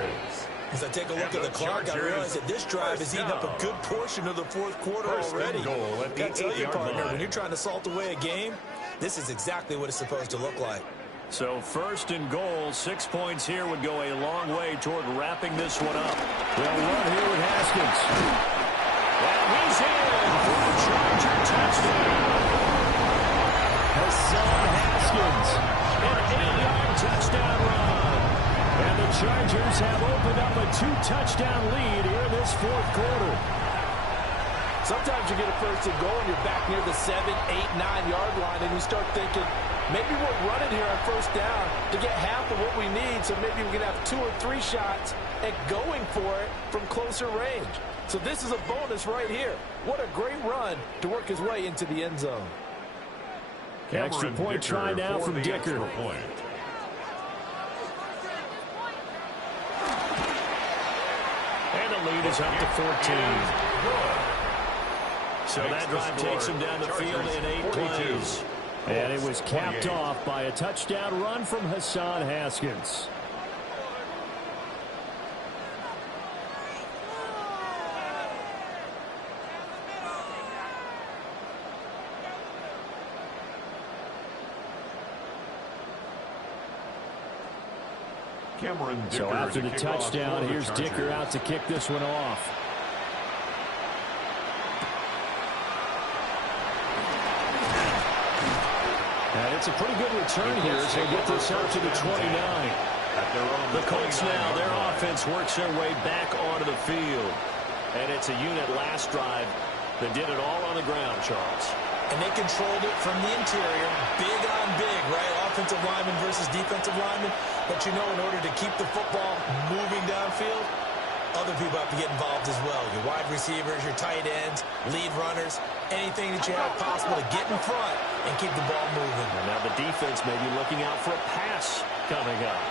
As I take a look at the clock, I realize that this drive has eaten up a good portion of the fourth quarter already. I got to tell you, partner, when you're trying to salt away a game, this is exactly what it's supposed to look like. So 1st and goal, 6 points here would go a long way toward wrapping this one up. They'll run here with Haskins. And he's in for the Charger touchdown. Hassan Haskins. An 8-yard touchdown run. And the Chargers have opened up a 2-touchdown lead here in this fourth quarter. Sometimes you get a 1st and goal and you're back near the 7, 8, 9-yard line, and you start thinking, maybe we're running here on 1st down to get half of what we need, so maybe we can have 2 or 3 shots at going for it from closer range. So this is a bonus right here. What a great run to work his way into the end zone. Extra point try now from Dicker. And the lead is up to 14. So that drive takes him down the field in 8 plays. And it was capped off by a touchdown run from Hassan Haskins. So after the touchdown, here's Dicker out to kick this one off. And it's a pretty good return here as they get this out to the 29. The Colts now, their offense works their way back onto the field. And it's a unit last drive that did it all on the ground, Charles. And they controlled it from the interior, big on big, right? Offensive lineman versus defensive lineman. But you know, in order to keep the football moving downfield, other people have to get involved as well. Your wide receivers, your tight ends, lead runners, anything that you have possible to get in front and keep the ball moving. And now the defense may be looking out for a pass coming up.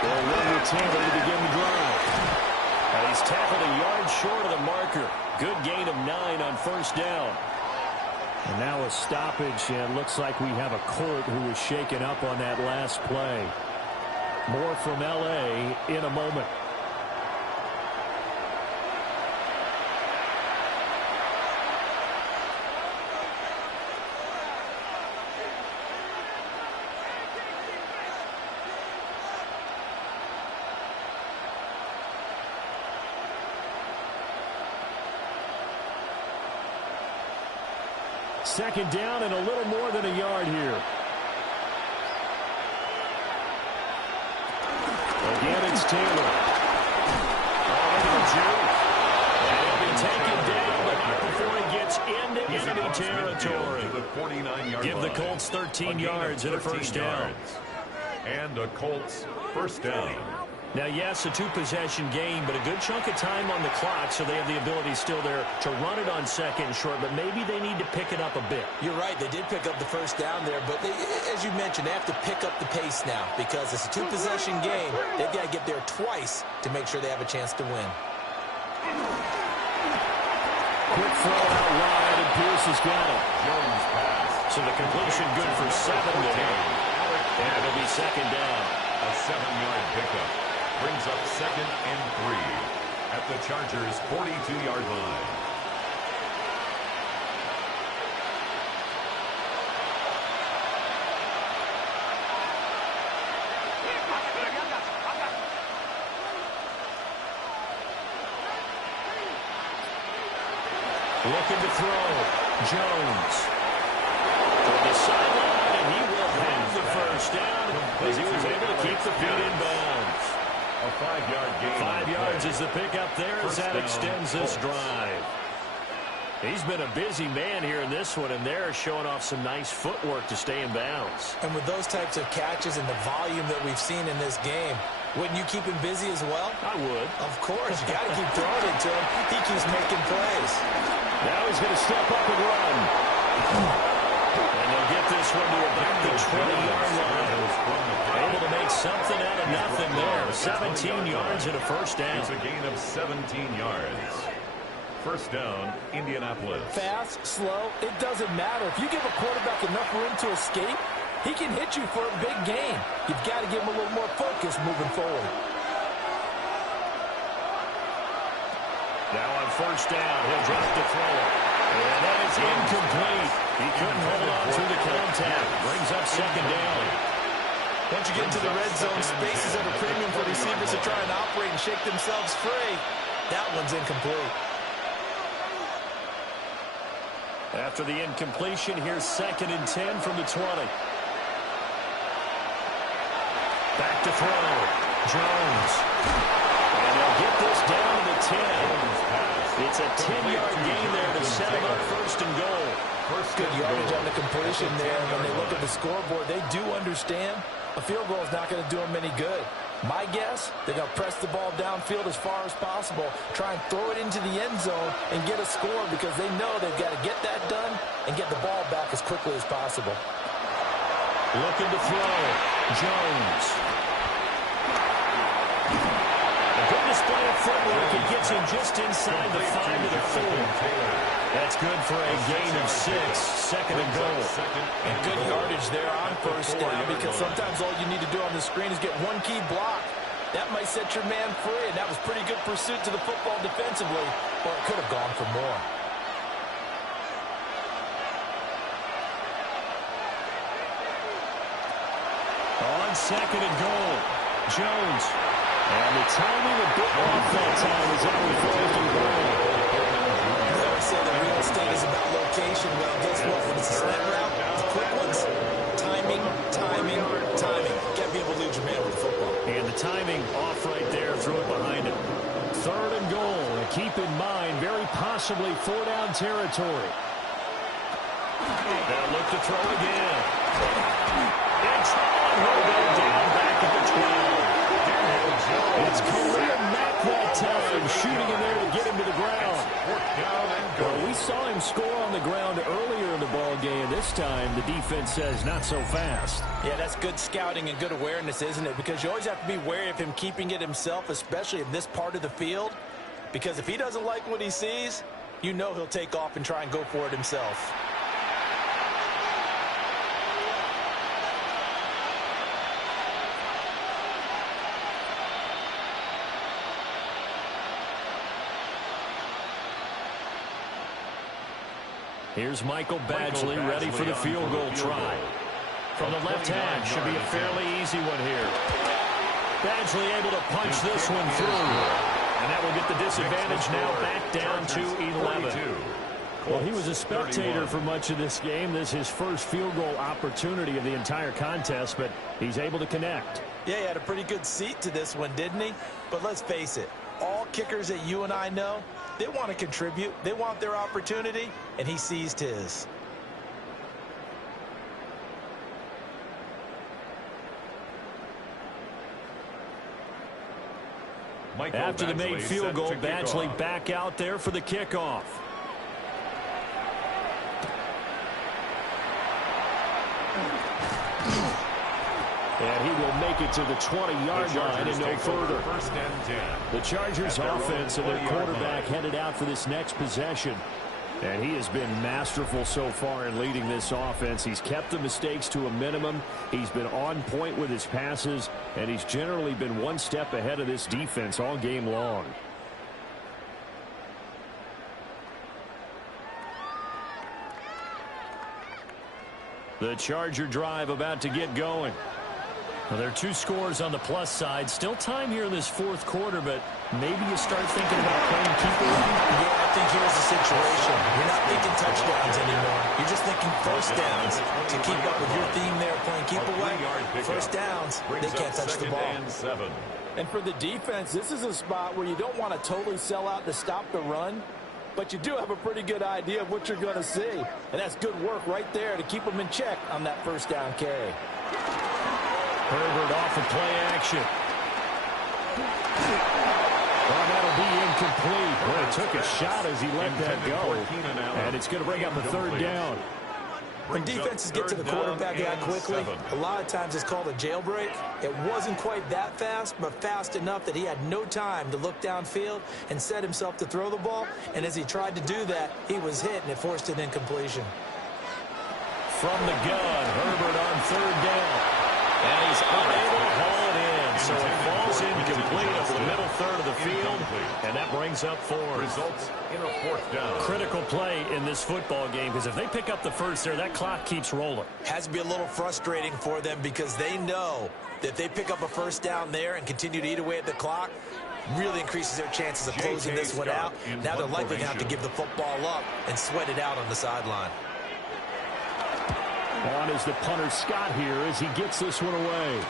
They'll run with Taylor to begin the drive. And he's tackled a yard short of the marker. Good gain of 9 on first down. And now a stoppage, and looks like we have a Colt who was shaken up on that last play. More from L.A. in a moment. Second down and a little more than a yard here. Again, it's Taylor. And he'll be taken down, but not before he gets into enemy territory. Give the Colts 13 yards and a first down. And a Colts first down. Now, yes, a two-possession game, but a good chunk of time on the clock, so they have the ability still there to run it on second and short, but maybe they need to pick it up a bit. You're right. They did pick up the first down there, but as you mentioned, they have to pick up the pace now because it's a two-possession game. They've got to get there twice to make sure they have a chance to win. Quick throw out wide, and Pierce has got it. Jones pass. So the completion good for 7 to him. And it'll be second down. A 7-yard pickup. Brings up 2nd and 3 at the Chargers' 42-yard line. Looking to throw. Jones. For the sideline, and he will have the first down as he was able to keep the feet in bounds. A 5-yard gain. 5 yards is the pickup there as that extends this drive. He's been a busy man here in this one, and they're showing off some nice footwork to stay in bounds. And with those types of catches and the volume that we've seen in this game, wouldn't you keep him busy as well? I would. Of course. You got to keep throwing it to him. He keeps making plays. Now he's going to step up and run. And they'll get this one to about the 20-yard line. Able to make something out of nothing there. 17 yards and a first down. It's a gain of 17 yards. First down, Indianapolis. Fast, slow, it doesn't matter. If you give a quarterback enough room to escape, he can hit you for a big gain. You've got to give him a little more focus moving forward. Now on first down, he'll drop the throw. And that is incomplete. He couldn't hold on to the contact. Brings up second down. Once you get into the red zone, space is at a premium for receivers to try and operate and shake themselves free. That one's incomplete. After the incompletion, here's 2nd and 10 from the 20. Back to throw. Jones. And they'll get this down to the 10. It's a 10-yard gain there to set him up first and goal. Good yardage on the completion there. When they look at the scoreboard, they do understand a field goal is not going to do them any good. My guess, they're going to press the ball downfield as far as possible, try and throw it into the end zone and get a score because they know they've got to get that done and get the ball back as quickly as possible. Looking to throw. Jones. A good display of footwork. It gets him just inside the 5 to the 4. That's good for a gain of 6. 2nd and goal. And good yardage there on first down because sometimes all you need to do on the screen is get one key block. That might set your man free, and that was pretty good pursuit to the football defensively, or it could have gone for more. On 2nd and goal. Jones. And the timing a bit off that time is how he throws the ball. Say that real estate is about location. Well, guess what? When it's a slant route, the quick ones, timing. Can't be able to lead your man with the football. And the timing off right there. Throw it behind him. 3rd and goal. And keep in mind, very possibly 4-down territory. They'll look to throw again. In trouble, and he'll go down back at the 12. It's Khalil Mack that time, shooting in there to get him to the ground. Well, we saw him score on the ground earlier in the ball game. This time, the defense says not so fast. Yeah, that's good scouting and good awareness, isn't it? Because you always have to be wary of him keeping it himself, especially in this part of the field. Because if he doesn't like what he sees, you know he'll take off and try and go for it himself. Here's Michael Badgley ready for the field goal try. From the left hand, should be a fairly easy one here. Badgley able to punch this one through. And that will get the disadvantage now back down to 11. Well, he was a spectator for much of this game. This is his first field goal opportunity of the entire contest, but he's able to connect. Yeah, he had a pretty good seat to this one, didn't he? But let's face it, all kickers that you and I know, they want to contribute. They want their opportunity, and he seized his. After the made field goal, Badgley back out there for the kickoff. And he will make it to the 20-yard line and no further. The Chargers offense and their quarterback headed out for this next possession. And he has been masterful so far in leading this offense. He's kept the mistakes to a minimum. He's been on point with his passes. And he's generally been one step ahead of this defense all game long. The Charger drive about to get going. Well, there are two scores on the plus side. Still time here in this fourth quarter, but maybe you start thinking about playing keeper. Yeah, I think here's the situation. You're not thinking touchdowns anymore. You're just thinking first downs. To keep up with your theme there, playing keep away, first downs, they can't touch the ball. And for the defense, this is a spot where you don't want to totally sell out to stop the run, but you do have a pretty good idea of what you're going to see. And that's good work right there to keep them in check on that first down carry. Herbert off of play action. Well, that'll be incomplete. Boy, took a shot as he let that go. And it's going to bring up a third down. When defenses get to the quarterback that quickly, a lot of times it's called a jailbreak. It wasn't quite that fast, but fast enough that he had no time to look downfield and set himself to throw the ball. And as he tried to do that, he was hit, and it forced an incompletion. From the gun, Herbert on third down. And he's unable to haul it in. So it falls incomplete over the middle third of the field. And that brings up fourth. Results in a fourth down. Critical play in this football game, because if they pick up the first there, that clock keeps rolling. Has to be a little frustrating for them because they know that if they pick up a first down there and continue to eat away at the clock, really increases their chances of closing this one out. Now they're likely to have to give the football up and sweat it out on the sideline. On is the punter Scott here as he gets this one away.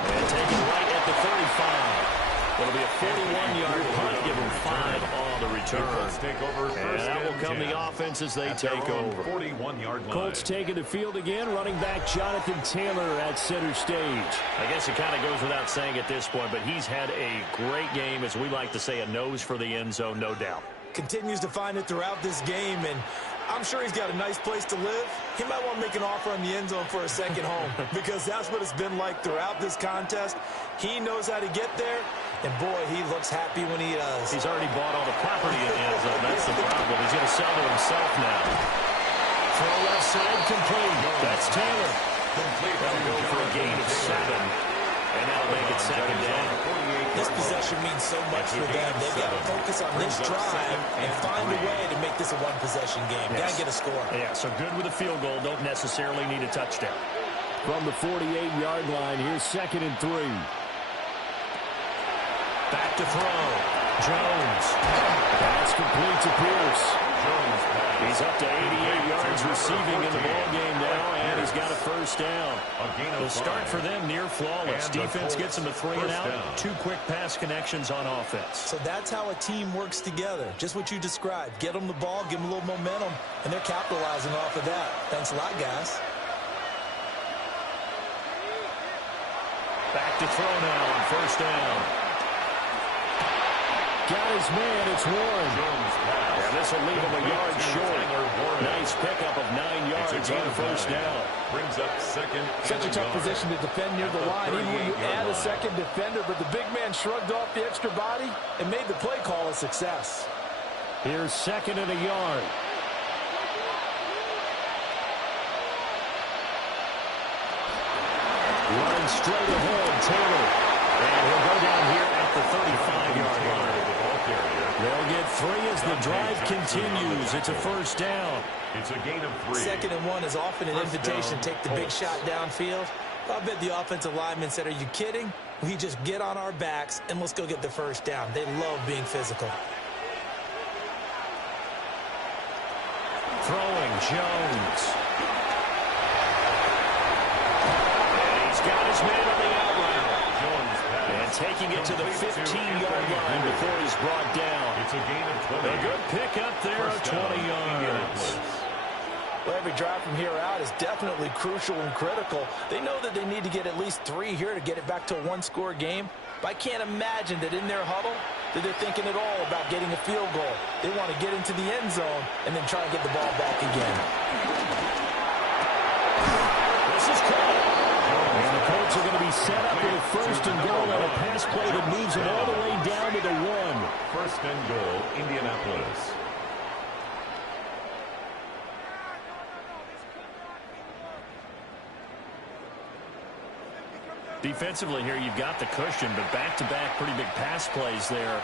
And taken right at the 35. It'll be a 41-yard punt. Give them 5 on the return. And that will come the offense as they take over. 41-yard line. Colts taking the field again. Running back Jonathan Taylor at center stage. I guess it kind of goes without saying at this point, but he's had a great game, as we like to say, a nose for the end zone, no doubt. Continues to find it throughout this game, and I'm sure he's got a nice place to live. He might want to make an offer on the end zone for a second home because that's what it's been like throughout this contest. He knows how to get there, and boy, he looks happy when he does. He's already bought all the property in the end zone. That's the problem. He's going to sell to himself now. Throw left side complete. That's Taylor. That'll go for a gain of 7, and that'll make it second down. This possession means so much for them. They've got to focus on this drive and find a way to make this a one-possession game. Got to get a score. Yeah, so good with a field goal. Don't necessarily need a touchdown. From the 48-yard line, here's 2nd and 3. Back to throw. Jones. Pass complete to Pierce. He's up to 88 yards is receiving in the ballgame now, and he's got a first down. The start for them near flawless. Defense gets them to 3 and out. 2 quick pass connections on offense. So that's how a team works together. Just what you described. Get them the ball, give them a little momentum, and they're capitalizing off of that. Thanks a lot, guys. Back to throw now on first down. Got his man, it's Warren. And this will leave him a yard short. Nice pickup of 9 yards on first down. Brings up second. Such a tough position to defend near the line, even when you add a second defender, but the big man shrugged off the extra body and made the play call a success. Here's second and a yard. Running straight ahead, Taylor. And he'll go down here at the 35-yard line. They'll get 3 as the drive continues. It's a first down. It's a gain of 3. 2nd and 1 is often an invitation to take the big shot downfield. I bet the offensive lineman said, are you kidding? We just get on our backs and let's go get the first down. They love being physical. Throwing, Jones. And he's got his man on the out route. And taking it to the 15-yard line before he's brought down. It's a gain of 20. A good pickup there of 20 yards. Well, every drive from here out is definitely crucial and critical. They know that they need to get at least 3 here to get it back to a 1-score game. But I can't imagine that in their huddle that they're thinking at all about getting a field goal. They want to get into the end zone and then try and get the ball back again. This is caught. And the Colts are going to be set up with a first and goal on a pass play that moves them all the way down to the 1. First and goal, Indianapolis. Defensively here, you've got the cushion, but back-to-back pretty big pass plays there.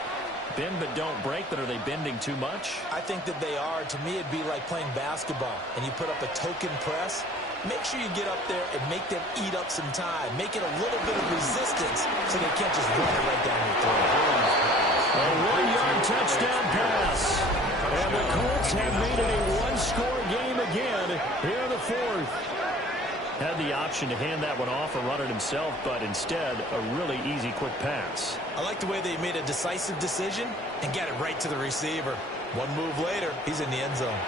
Bend but don't break, but are they bending too much? I think that they are. To me, it'd be like playing basketball, and you put up a token press. Make sure you get up there and make them eat up some time. Make it a little bit of resistance so they can't just run it right down your throat. A 1-yard touchdown pass. And the Colts have made it a 1-score game again here in the 4th. Had the option to hand that one off or run it himself, but instead, a really easy, quick pass. I like the way they made a decisive decision and got it right to the receiver. One move later, he's in the end zone.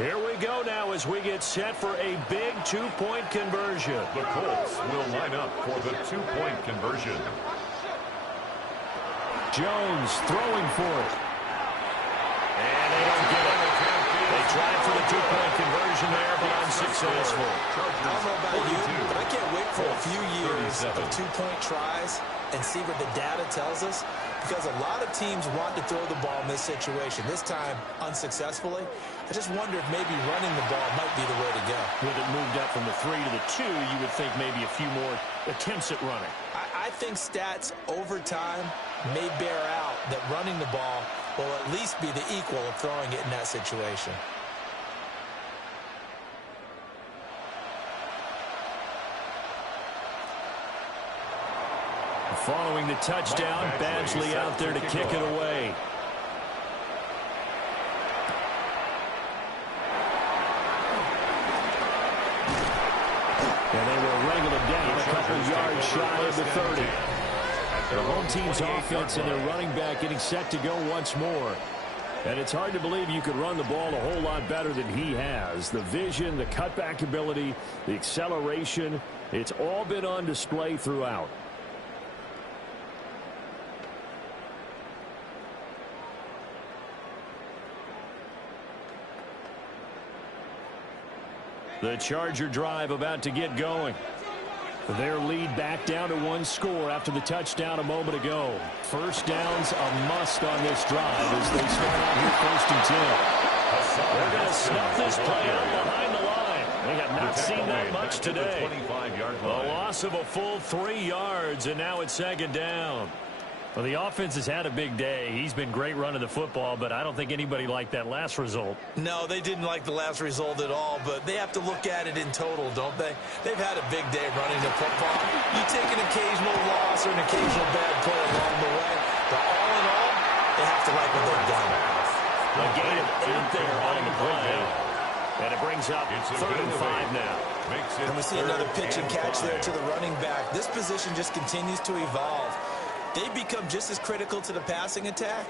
Here we go now as we get set for a big 2-point conversion. The Colts will line up for the 2-point conversion. Jones throwing for it. And they don't get it. They tried for the 2-point conversion there, but unsuccessful. I don't know about you, but I can't wait for a few years of 2-point tries and see what the data tells us, because a lot of teams want to throw the ball in this situation. This time, unsuccessfully. I just wonder if maybe running the ball might be the way to go. With it moved up from the 3 to the 2, you would think maybe a few more attempts at running. I think stats over time may bear out that running the ball will at least be the equal of throwing it in that situation. Following the touchdown, Badgley out there to kick it away. And they will wrangle it down a couple yards shy of the 30. The home team's offense and their running back getting set to go once more. And it's hard to believe you could run the ball a whole lot better than he has. The vision, the cutback ability, the acceleration, it's all been on display throughout. The Charger drive about to get going. Their lead back down to 1 score after the touchdown a moment ago. First down's a must on this drive as they start out here 1st and 10. They're going to snuff this play out behind the line. We have not seen that much today. A loss of a full 3 yards, and now it's 2nd down. Well, the offense has had a big day. He's been great running the football, but I don't think anybody liked that last result. No, they didn't like the last result at all, but they have to look at it in total, don't they? They've had a big day running the football. You take an occasional loss or an occasional bad play along the way, but all in all, they have to like what they've done. A gain of 8 there on the play. And it brings up 3rd and 5 now. And we see another pitch and catch there to the running back. This position just continues to evolve. They become just as critical to the passing attack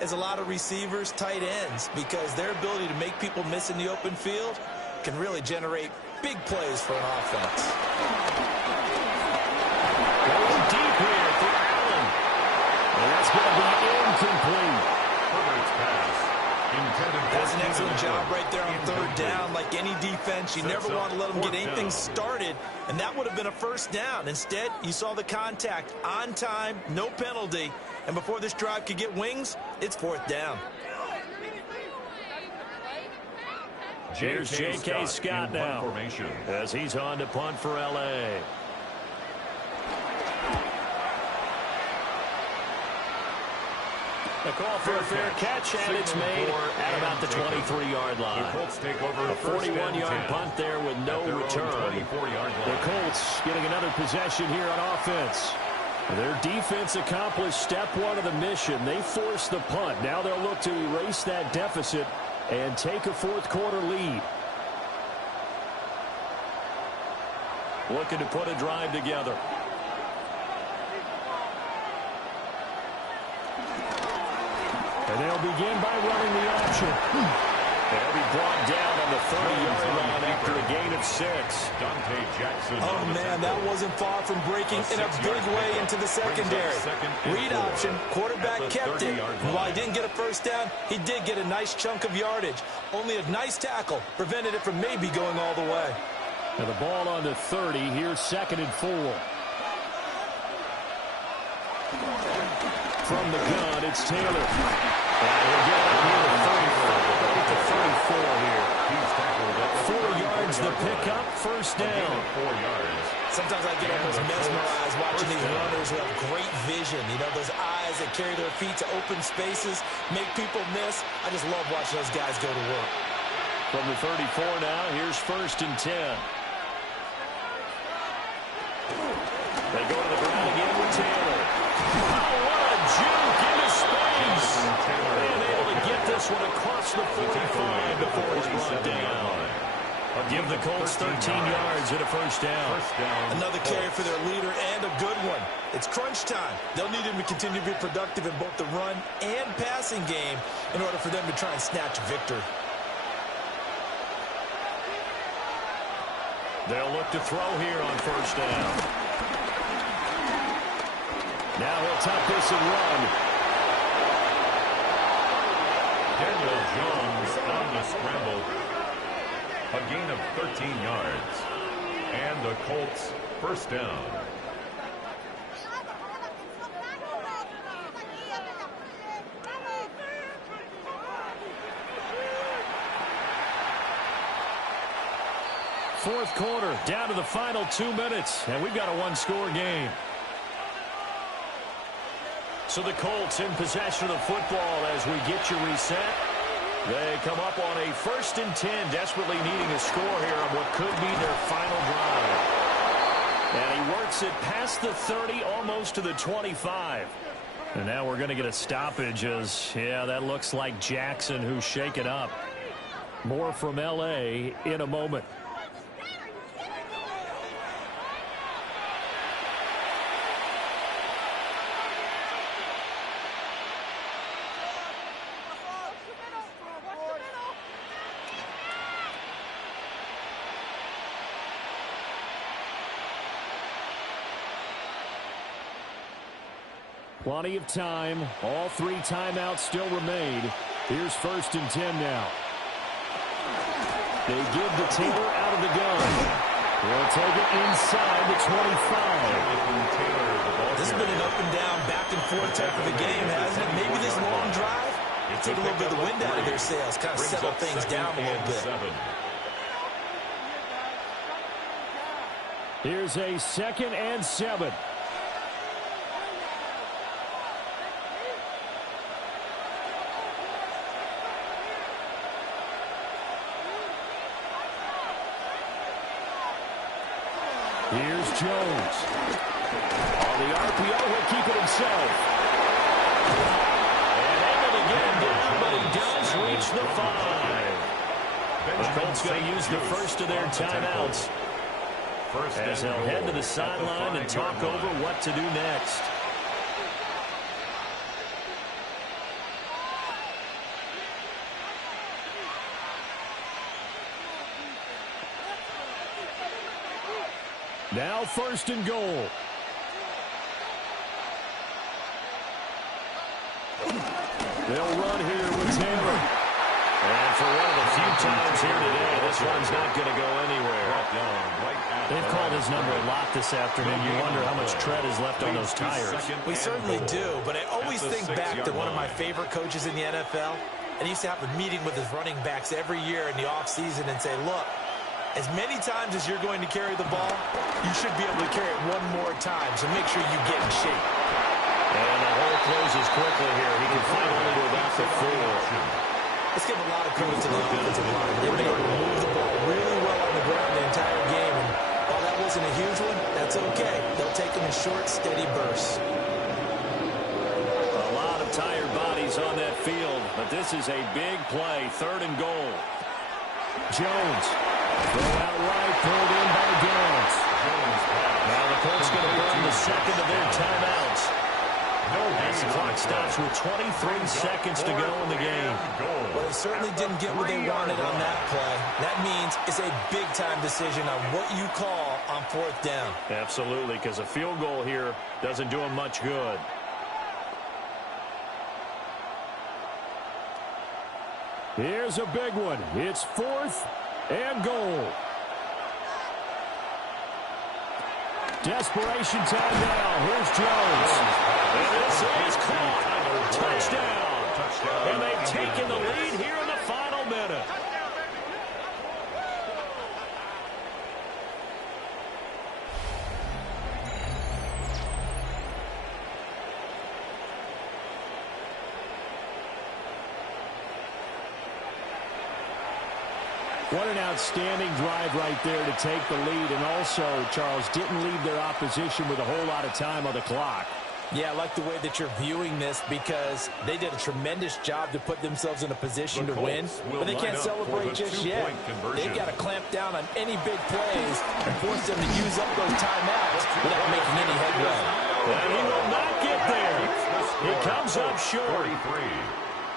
as a lot of receivers, tight ends, because their ability to make people miss in the open field can really generate big plays for an offense. Going deep here for Allen. And that's going to be incomplete. Herbert's pass. That's an excellent job right there on 3rd down. Like any defense, you never want to let them get anything started, and that would have been a 1st down. Instead, you saw the contact on time, no penalty, and before this drive could get wings, it's 4th down. Here's J.K. Scott now as he's on to punt for L.A. A call for a fair catch, and it's made at about the 23-yard line. A 41-yard punt there with no return. The Colts getting another possession here on offense. Their defense accomplished step 1 of the mission. They forced the punt. Now they'll look to erase that deficit and take a 4th quarter lead. Looking to put a drive together. And they'll begin by running the option. They'll be brought down on the 30-yard line after a gain of 6. Oh, man, that wasn't far from breaking in a big way into the secondary. Read option, quarterback kept it. And while he didn't get a 1st down, he did get a nice chunk of yardage. Only a nice tackle prevented it from maybe going all the way. And the ball on the 30. Here's 2nd and 4. From the gun, it's Taylor. And he'll get up near the 35 to 34 here. 4 yards the pickup, 1st down. 4 yards. Sometimes I get almost mesmerized watching these runners who have great vision. You know, those eyes that carry their feet to open spaces, make people miss. I just love watching those guys go to work. From the 34 now, here's 1st and 10. They go to the ground again with Taylor. Oh, what a juke into space. And able to get this one across the 45 before he's brought down. I'll give the Colts 13 yards and a 1st down. Another carry for their leader and a good one. It's crunch time. They'll need him to continue to be productive in both the run and passing game in order for them to try and snatch a victory. They'll look to throw here on 1st down. Now he'll tuck this and run. Daniel Jones on the scramble. A gain of 13 yards. And the Colts 1st down. Fourth quarter, down to the final 2 minutes, and we've got a 1-score game. So the Colts in possession of the football as we get you reset. They come up on a 1st and 10, desperately needing a score here on what could be their final drive. And he works it past the 30, almost to the 25. And now we're going to get a stoppage as, yeah, that looks like Jackson who's shaken up. More from L.A. in a moment. Plenty of time. All 3 timeouts still remain. Here's 1st and 10 now. They give to Taylor out of the gun. He'll take it inside the 25. This has been an up and down, back and forth type of a game, hasn't it? Maybe this long drive, take a little bit of the wind out of their sails, kind of settle things down a little bit. Here's a 2nd and 7. Here's Jones. On the RPO, he'll keep it himself. And able to get him down, but he does reach the 5. The Colts going to use the first of their timeouts as they'll head to the sideline and talk over what to do next. Now 1st and goal. They'll run here with Taylor. And for one of the few times here today, this one's not going to go anywhere. They've called his number a lot this afternoon. You wonder how much tread is left on those tires. We certainly do, but I always think back to one of my favorite coaches in the NFL. And he used to have a meeting with his running backs every year in the offseason and say, look, as many times as you're going to carry the ball, you should be able to carry it one more time, so make sure you get in shape. And the hole closes quickly here. He can find only to about the 4. Let's give a lot of credit to the offensive line. They've been able to move the ball really well on the ground the entire game, and while that wasn't a huge one, that's okay. They'll take them in short, steady bursts. A lot of tired bodies on that field, but this is a big play. 3rd and goal. Jones. Throw out right, pulled in by Jones. Now the Colts going to burn the second of their timeouts. As the clock stops with 23 seconds to go in the game. Well, they certainly didn't get what they wanted on that play. That means it's a big-time decision on what you call on 4th down. Absolutely, because a field goal here doesn't do them much good. Here's a big one. It's 4th and goal. Desperation time now. Here's Jones. And this is caught. Touchdown. And they've taken the lead here in the final minute. What an outstanding drive right there to take the lead. And also, Charles, didn't leave their opposition with a whole lot of time on the clock. Yeah, I like the way that you're viewing this because they did a tremendous job to put themselves in a position to win. But they can't celebrate just yet. They've got to clamp down on any big plays and force them to use up those timeouts without making any headway. And he will not get there. He comes up short.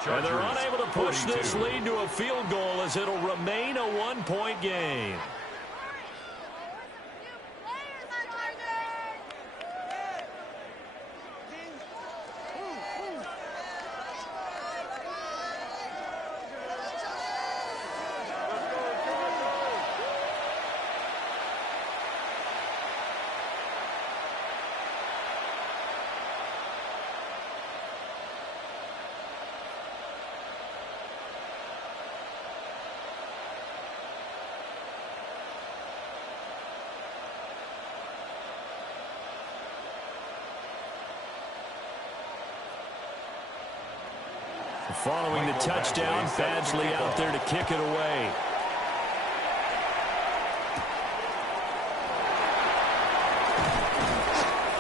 And they're unable to push this lead to a field goal as it'll remain a 1-point game. Following the touchdown, Badgley out there to kick it away.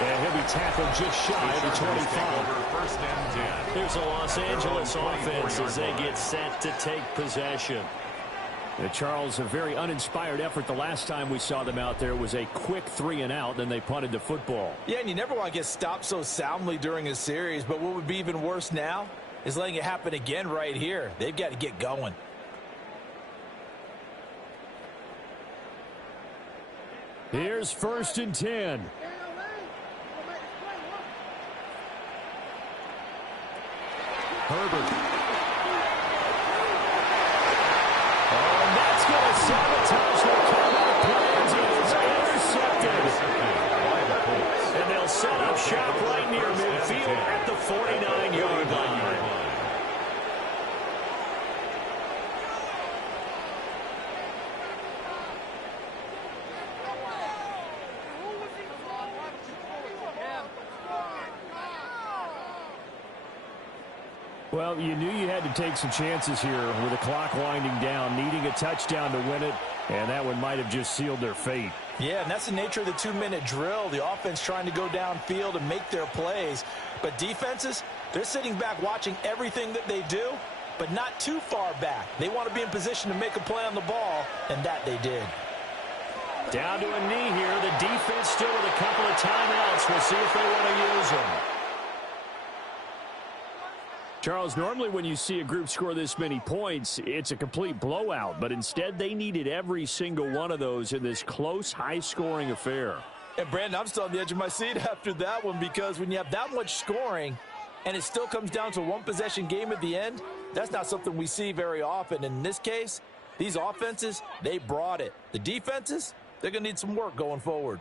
And he'll be tackled just shy of the 25. Here's the Los Angeles offense as they get set to take possession. Charles, a very uninspired effort. The last time we saw them out there was a quick 3-and-out, then they punted the football. Yeah, and you never want to get stopped so soundly during a series, but what would be even worse now is letting it happen again right here. They've got to get going. Here's 1st and 10. Herbert. Oh, and that's going to sabotage their comeback plans. It is intercepted. And they'll set up shop right near midfield at the 49-yard line. Well, you knew you had to take some chances here with the clock winding down, needing a touchdown to win it, and that one might have just sealed their fate. Yeah, and that's the nature of the 2-minute drill. The offense trying to go downfield and make their plays. But defenses, they're sitting back watching everything that they do, but not too far back. They want to be in position to make a play on the ball, and that they did. Down to a knee here. The defense still with a couple of timeouts. We'll see if they want to use them. Charles, normally when you see a group score this many points, it's a complete blowout. But instead, they needed every single one of those in this close, high-scoring affair. And, Brandon, I'm still on the edge of my seat after that one because when you have that much scoring and it still comes down to a one-possession game at the end, that's not something we see very often. In this case, these offenses, they brought it. The defenses, they're going to need some work going forward.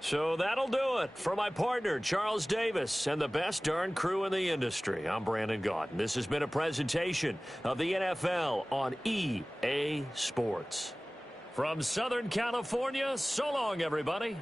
So that'll do it. For my partner, Charles Davis, and the best darn crew in the industry, I'm Brandon Gaudin. This has been a presentation of the NFL on EA Sports. From Southern California, so long, everybody.